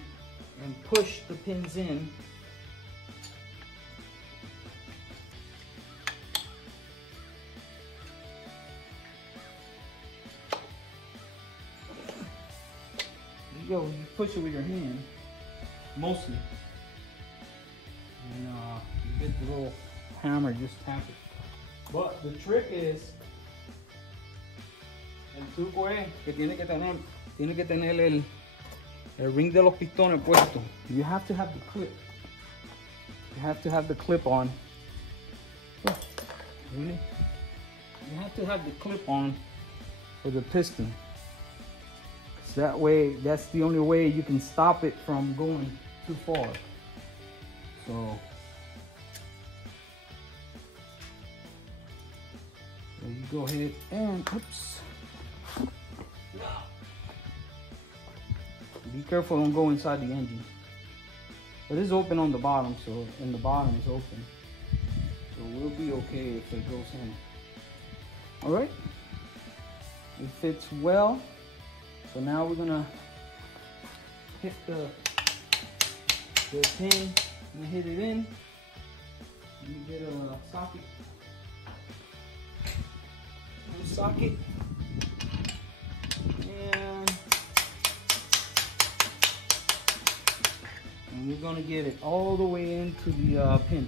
and push the pins in. There you go. You push it with your hand, mostly. And you get the little hammer, just tap it. But the trick is, el truco es que tiene que tener el ring de los pistones puesto. You have to have the clip. You have to have the clip on. Oh, really? You have to have the clip on for the piston. So that way, that's the only way you can stop it from going too far. So you go ahead and, oops. Be careful, don't go inside the engine. But it's open on the bottom, so in the bottom is open. So we'll be okay if it goes in. All right, it fits well. So now we're gonna hit the pin and hit it in. Let me get a socket. Socket, and we're gonna get it all the way into the pin,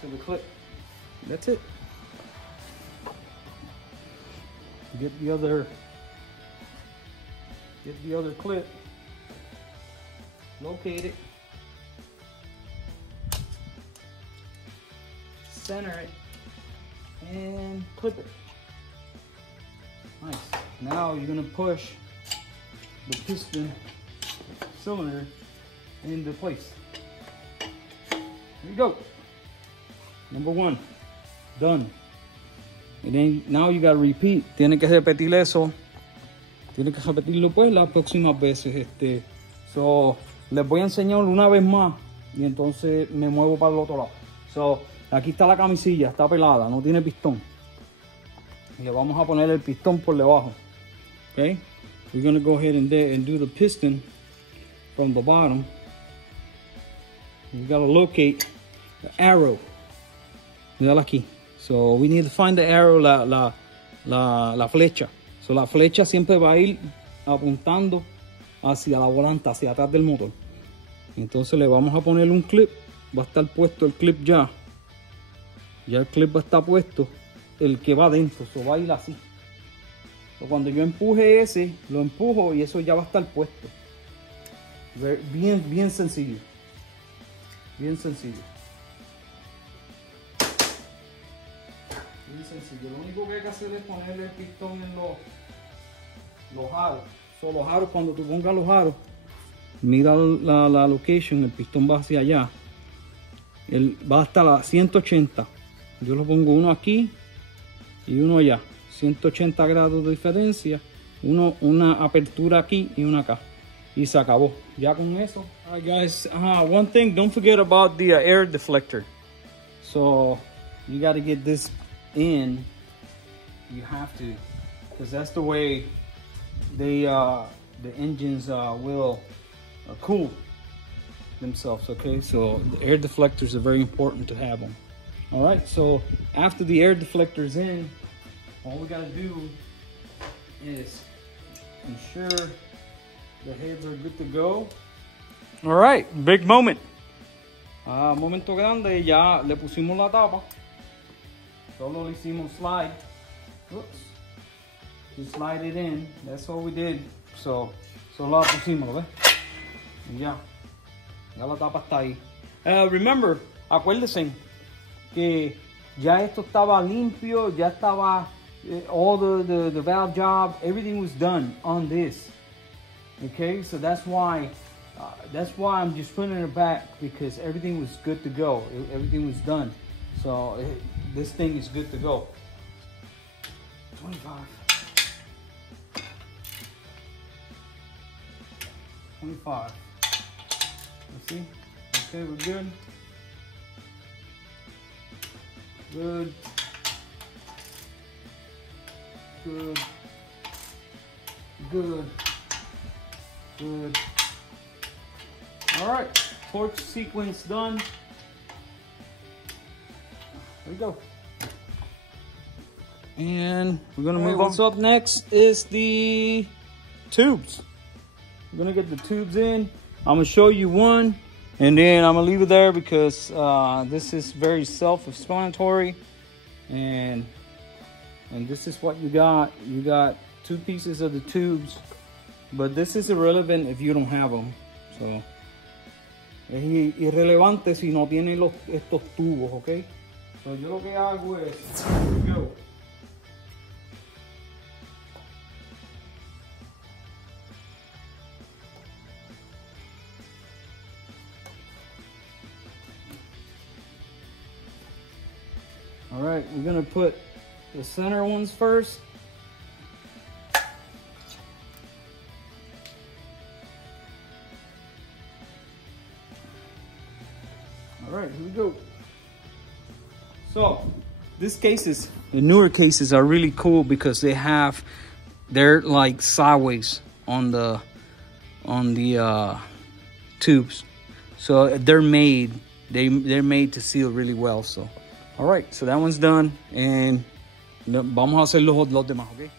to the clip. That's it. Get the other clip, locate it, center it, and clip it. Nice. Now you're gonna push the piston cylinder into place. There you go. Number one, done. And then now you gotta repeat. Tiene que repetir eso. Tiene que repetirlo pues las próximas veces. So, les voy a enseñar una vez más y entonces me muevo para el otro lado. So, aquí está la camisilla, está pelada, no tiene pistón. Y le vamos a poner el pistón por debajo. Okay? We're going to go ahead and do the piston from the bottom. You got to locate the arrow. Mírala aquí. So we need to find the arrow, la flecha. So la flecha siempre va a ir apuntando hacia la volante, hacia atrás del motor. Entonces le vamos a poner un clip. Va a estar puesto el clip ya. Ya el clip va a estar puesto, el que va adentro, eso va a ir así. So, cuando yo empuje ese, lo empujo y eso ya va a estar puesto. Bien sencillo. Bien sencillo. Bien sencillo. Lo único que hay que hacer es ponerle el pistón en los aros. So, los aros, cuando tú pongas los aros, mira la location, el pistón va hacia allá. Él va hasta la 180. Yo lo pongo uno aquí y uno allá. 180 grados de diferencia. Una apertura aquí y una acá. Y se acabó. Ya con eso. Alright guys, one thing, don't forget about the air deflector. So you got to get this in. You have to, because that's the way the engines will cool themselves. Okay, so the air deflectors are very important to have them. All right, so after the air deflector's in, all we gotta do is ensure the heads are good to go. All right, big moment. Momento grande, ya le pusimos la tapa. Solo le hicimos slide. Oops. Just slide it in. That's all we did. So, solo la pusimos, ¿ves? Y ya. Ya la tapa está ahí. Remember, acuérdense que ya esto estaba limpio, ya estaba all the valve job, everything was done on this. Okay, so that's why I'm just putting it back, because everything was good to go. Everything was done. So this thing is good to go. 25. 25. Let's see. Okay, we're good. Good. Good. Good. Good. All right, torch sequence done. There we go. And we're gonna move on. What's up next is the tubes. We're gonna get the tubes in. I'm gonna show you one, and then I'm gonna leave it there because this is very self-explanatory, and this is what you got. You got 2 pieces of the tubes, but this is irrelevant if you don't have them. So es irrelevante si no tiene estos tubos, ¿ok? So yo lo que hago es, here we go. All right, we're gonna put the center ones first. All right, here we go. So, the newer cases are really cool because they're like sideways on the tubes. So they're made to seal really well. So, all right, so that one's done, and vamos a hacer los demás, okay?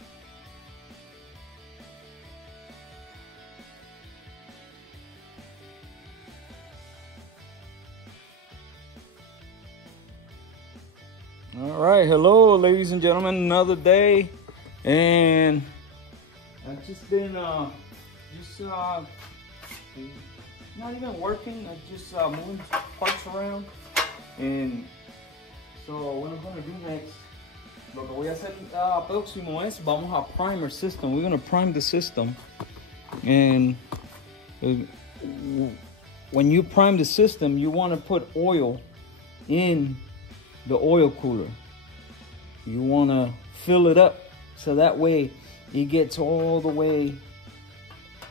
All right, hello, ladies and gentlemen, another day, and I've just been not even working. I'm just moving parts around, and so what I'm gonna do next, lo que voy a hacer próximo es vamos a primer system. We're gonna prime the system, and when you prime the system, you want to put oil in the oil cooler. You want to fill it up so that way it gets all the way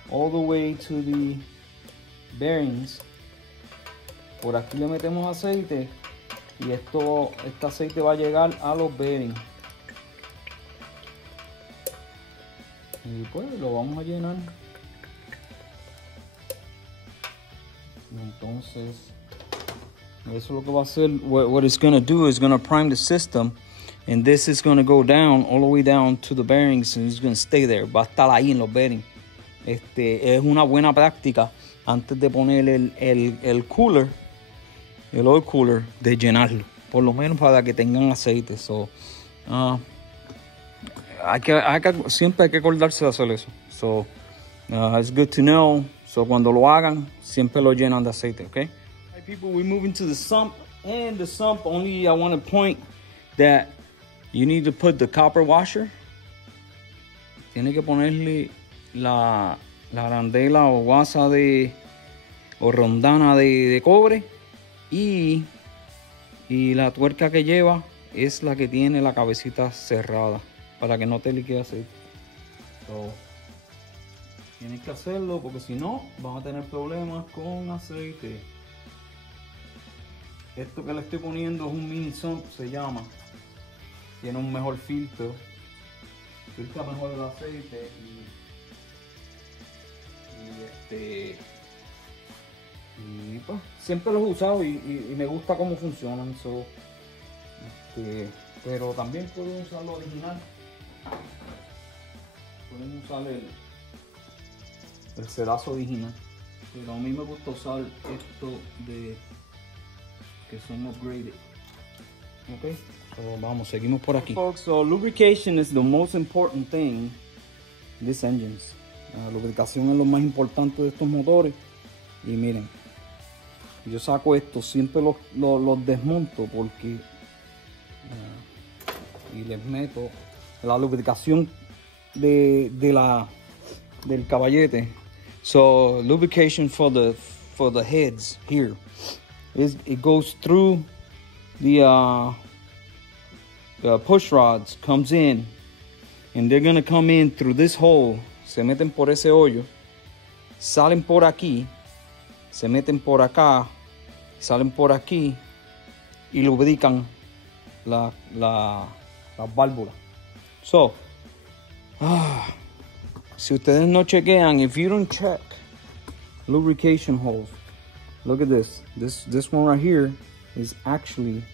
to the bearings. Por aquí le metemos aceite y este aceite va a llegar a los bearings. Y pues lo vamos a llenar. Y entonces eso es lo que va a hacer. What it's going to do is going to prime the system, and this is going to go down all the way down to the bearings, and it's going to stay there. Va a estar ahí en los bearings. Es una buena práctica antes de poner el cooler, el oil cooler, de llenarlo, por lo menos para que tengan aceite. So, siempre hay que acordarse de hacer eso. So, it's good to know. So, cuando lo hagan, siempre lo llenan de aceite, okay? People, we're moving to the sump, and the sump only I want to point that you need to put the copper washer. Tiene que ponerle la arandela o guasa o rondana de cobre, y la tuerca que lleva es la que tiene la cabecita cerrada para que no te liquide aceite. So, tienes que hacerlo porque si no vas a tener problemas con aceite. Esto que le estoy poniendo es un mini sump, se llama. Tiene un mejor filtro. Filtra mejor el aceite y pues siempre los he usado y me gusta cómo funcionan. So, pero también pueden usar lo original. Pueden usar el cerazo original. Pero a mí me gusta usar esto que son upgraded. Okay. So, vamos, seguimos por aquí. Folks, so lubrication is the most important thing in these engines. La lubricación es lo más importante de estos motores. Y miren, yo saco esto, siempre los desmonto porque y les meto la lubricación del caballete. So lubrication for the heads here it goes through the push rods, comes in, and they're gonna come in through this hole. Se meten por ese hoyo, salen por aquí, se meten por acá, salen por aquí y lubrican las válvulas. So, si ustedes no chequean, if you don't check lubrication holes, look at this. This one right here is actually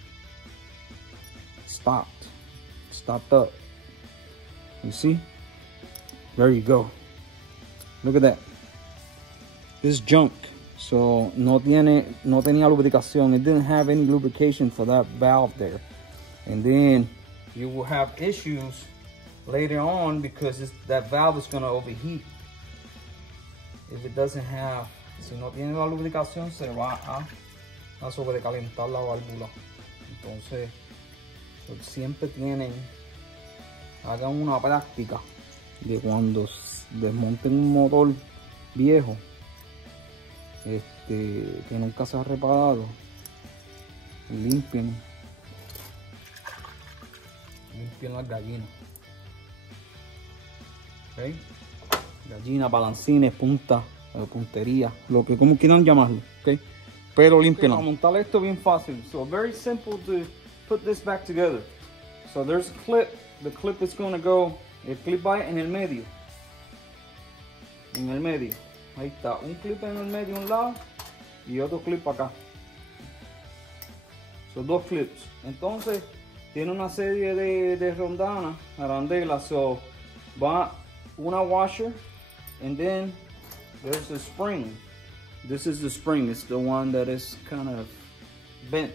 stopped up. You see? There you go. Look at that. This is junk. So no tenía lubricación. It didn't have any lubrication for that valve there. And then you will have issues later on because that valve is going to overheat. If it doesn't have, si no tiene la lubricación, se va a sobrecalentar la válvula. Entonces, siempre hagan una práctica de cuando desmonten un motor viejo que nunca se ha reparado, limpien las gallinas. ¿Okay? Gallinas, balancines, puntería, lo que como quieran llamarlo. ¿Okay? Pero limpien. Para montar esto bien fácil. So very simple to put this back together. So there's a clip. The clip is going to go, el clip va en el medio. En el medio. Ahí está. Un clip en el medio a un lado y otro clip acá. Son dos clips. Entonces tiene una serie de rondanas, arandelas. So va una washer and then there's a spring. This is the spring. It's the one that is kind of bent.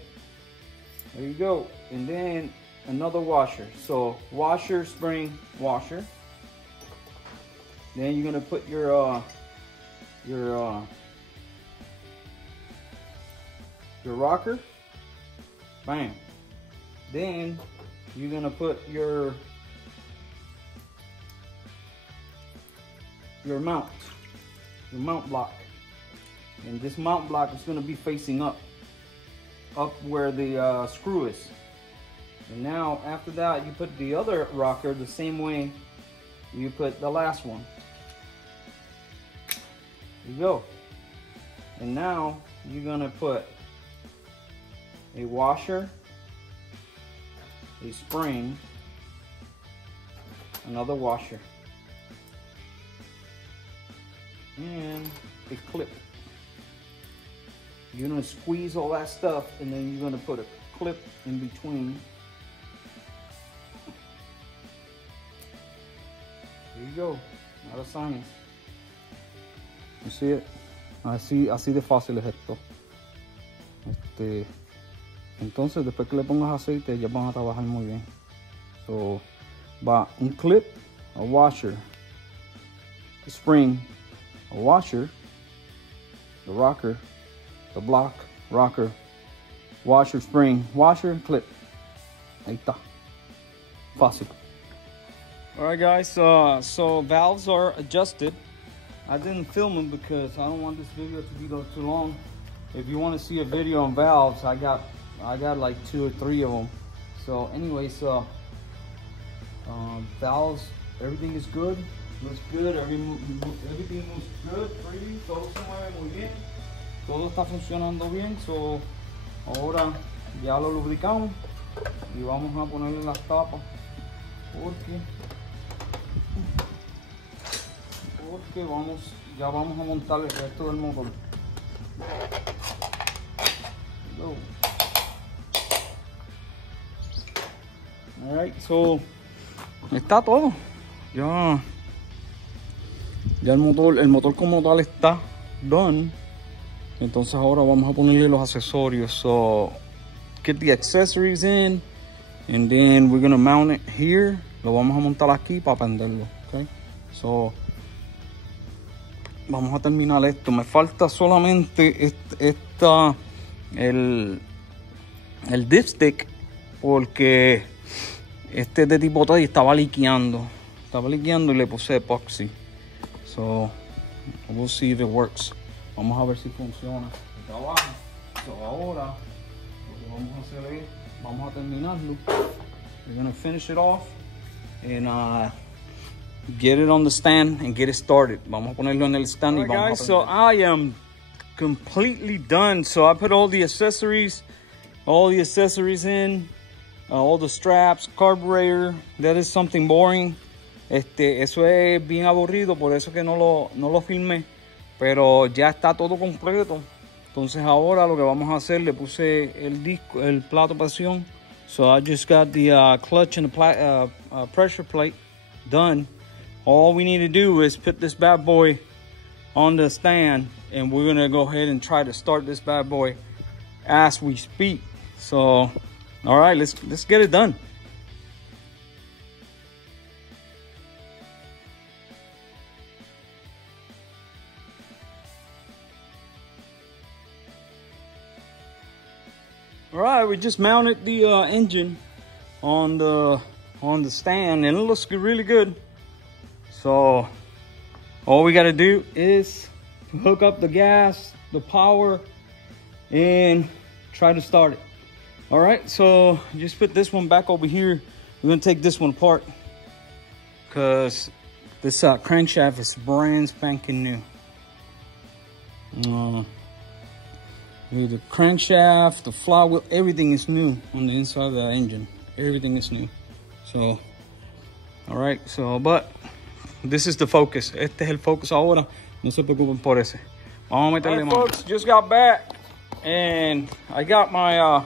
There you go. And then another washer. So washer, spring, washer. Then you're gonna put your rocker. Bam. Then you're gonna put your mount block. And this mount block is gonna be facing up where the screw is. And now after that, you put the other rocker the same way you put the last one. There you go. And now you're gonna put a washer, a spring, another washer, and a clip. You're gonna squeeze all that stuff and then you're gonna put a clip in between. There you go. Not a science. You see it? Así de fácil es esto. Entonces después que le pongas aceite ya van a trabajar muy bien. So va un clip, a washer, a spring, a washer, the rocker, the block, rocker, washer, spring, washer, clip. Ahí está. Fácil. Alright guys, so valves are adjusted. I didn't film them because I don't want this video to be too long. If you want to see a video on valves, I got like 2 or 3 of them. So anyways, valves, everything is good, looks good, everything looks good, pretty, todo se mueve muy bien, todo está funcionando bien. So ahora ya lo lubricamos y vamos a ponerle las tapas porque ya vamos a montar el resto del motor. Alright, so está todo. Ya el motor como tal está done. Entonces ahora vamos a ponerle los accesorios. So get the accessories in And then we're gonna mount it here. Lo vamos a montar aquí para prenderlo. Okay. So vamos a terminar esto. Me falta solamente el dipstick, porque este de tipo T estaba liqueando y le puse epoxy. So we'll see if it works. Vamos a ver si funciona. Trabaja. So ahora lo que vamos a hacer es, vamos a terminarlo. We're gonna finish it off and get it on the stand and get it started. Vamos a ponerlo en el stand. Alright, guys, so I am completely done. So I put all the accessories in, all the straps, carburetor. That is something boring. Eso es bien aburrido, por eso que no lo filmé. Pero ya está todo completo. Entonces ahora lo que vamos a hacer, le puse el plato de presión. So I just got the clutch and the pressure plate done. All we need to do is put this bad boy on the stand, and we're gonna go ahead and try to start this bad boy as we speak. So, all right, let's get it done. All right, we just mounted the engine on the stand, and it looks really good. So all we got to do is hook up the gas, the power, and try to start it. All right, so just put this one back over here. We're gonna take this one apart because this crankshaft is brand spanking new. The crankshaft, the flywheel, everything is new on the inside of the engine. Everything is new. So, all right, so, but this is the focus. Este es el focus ahora. No se preocupen por ese. Vamos a meterle mano. Folks, just got back and I got my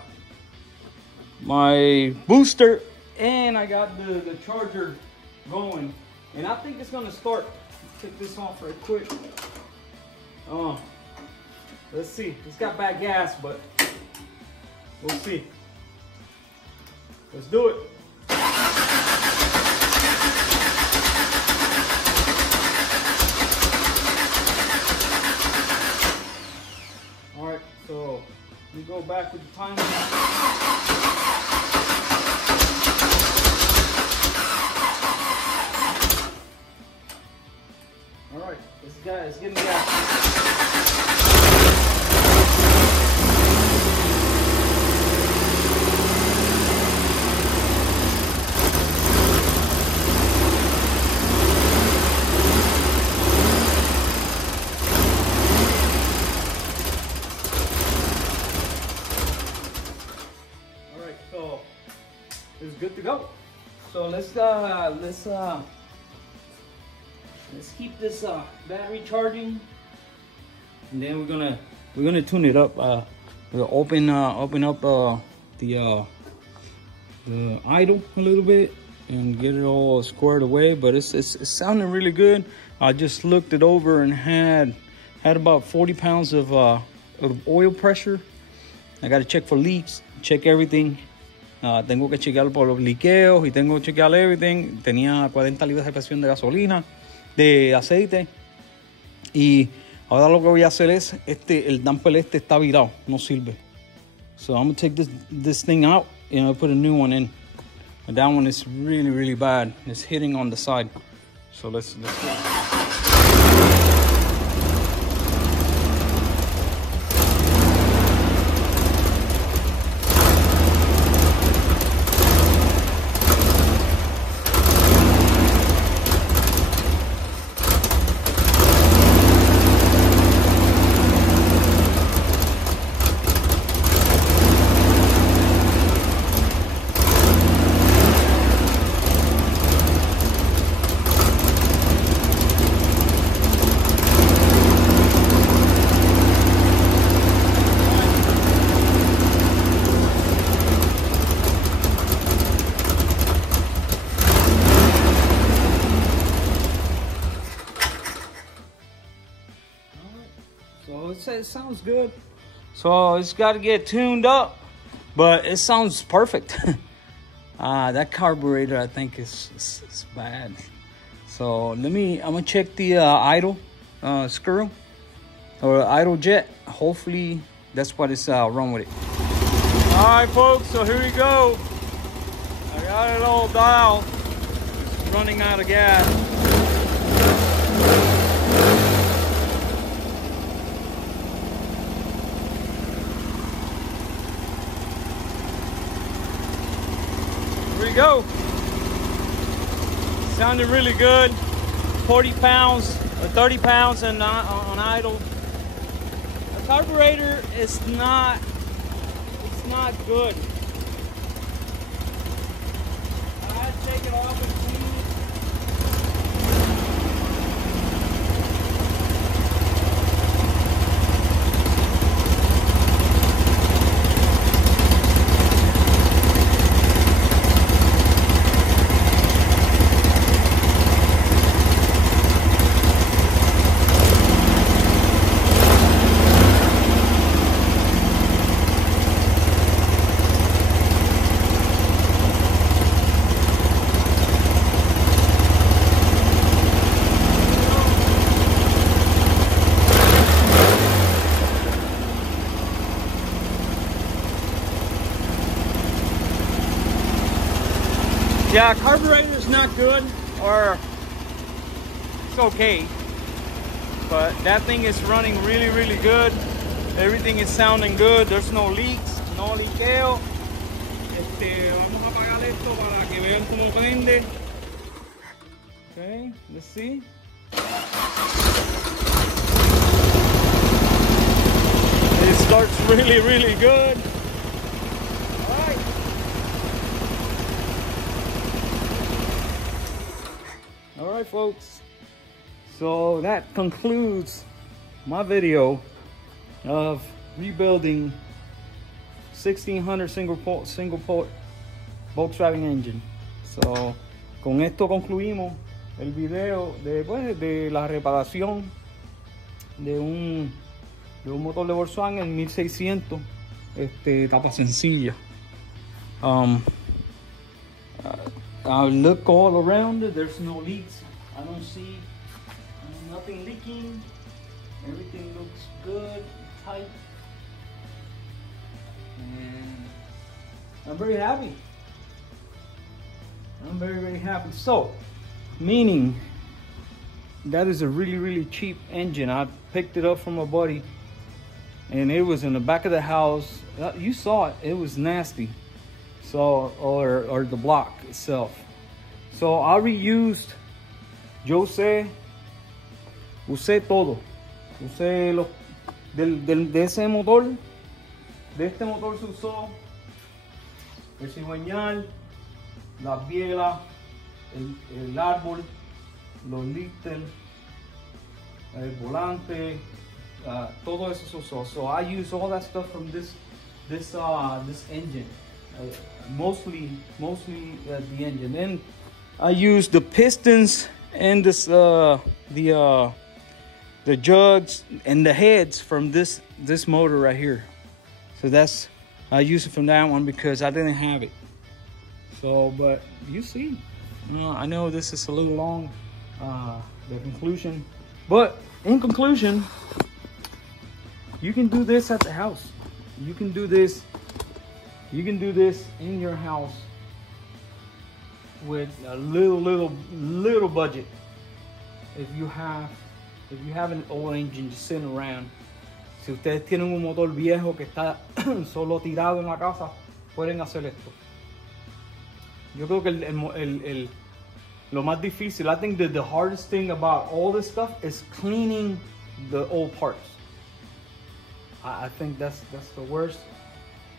my booster and I got the charger going, and I think it's gonna start. Take this off right quick. Let's see. It's got bad gas, but we'll see. Let's do it. All right, so we go back with the timer. All right, this guy is getting gas. It's good to go. So let's keep this battery charging, and then we're gonna tune it up. We'll open up the idle a little bit and get it all squared away. But it's sounding really good. I just looked it over and had about 40 pounds of oil pressure. I got to check for leaks, check everything. Tengo que chequear por los liqueos y tengo que chequear everything. Tenía 40 libras de presión de gasolina, de aceite. Y ahora lo que voy a hacer es, el damper está virado, no sirve. So I'm going to take this thing out and I'll put a new one in. But that one is really, really bad. It's hitting on the side. So let's go. So it sounds good. So it's got to get tuned up, but it sounds perfect. That carburetor I think is bad. So I'm gonna check the idle screw or idle jet. Hopefully that's what is wrong with it. All right, folks, so here we go. I got it all dialed. It's running out of gas. Here we go. Sounded really good. 40 pounds or 30 pounds on idle. The carburetor is not good. I had to take it off and clean it. Yeah, carburetor is not good, or it's okay, but that thing is running really, really good. Everything is sounding good. There's no leaks, no liqueo. Vamos a apagar esto para que vean cómo prende. Okay, let's see. It starts really, really good. Alright folks, so that concludes my video of rebuilding 1600 single port Volkswagen engine. So con esto concluimos el video de la reparación de un motor de Volkswagen 1600, tapa sencilla. I look all around it. There's no leaks. I don't see nothing leaking. Everything looks good, tight, and I'm very happy. I'm very, very happy. So, meaning that is a really, really cheap engine. I picked it up from a buddy, and it was in the back of the house. You saw it. It was nasty. So, or the block itself. So I reused, usé todo. Usé de ese motor, de este motor se usó el cigüeñal, la biela, el árbol, los líster, el volante, todo eso se usó. So I used all that stuff from this engine. Mostly the engine. Then I used the pistons and this the jugs and the heads from this motor right here. So that's, I used it from that one because I didn't have it. So, but you see, I know this is a little long, the conclusion, but in conclusion, you can do this at the house. You can do this in your house with a little budget. If you have an old engine just sitting around, si ustedes tienen un motor viejo que está solo tirado en la casa, pueden hacer esto. Yo creo que lo más difícil, I think that the hardest thing about all this stuff is cleaning the old parts. I think that's the worst,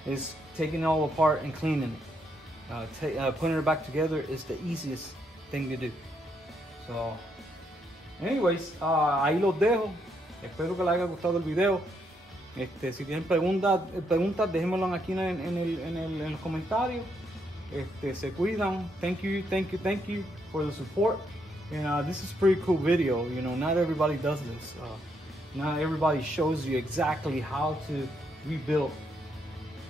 is taking it all apart and cleaning it. Putting it back together is the easiest thing to do. So, anyways, ahí los dejo. Espero que les haya gustado el video. Si tienen preguntas, déjenmelo aquí en los comentarios. Se cuidan. Thank you for the support. And this is a pretty cool video. You know, not everybody does this. Not everybody shows you exactly how to rebuild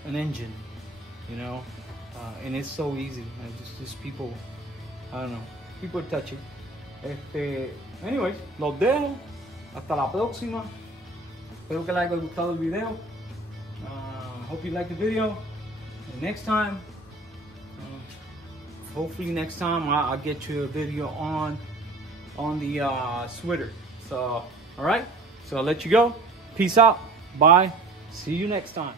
an engine. You know, and it's so easy. Just people, I don't know, people touch it. Anyways, los dejo. Hasta la próxima. Espero que les haya gustado el video. Hope you like the video. And next time, hopefully next time I'll get you a video on the sweater. So, all right. So I'll let you go. Peace out. Bye. See you next time.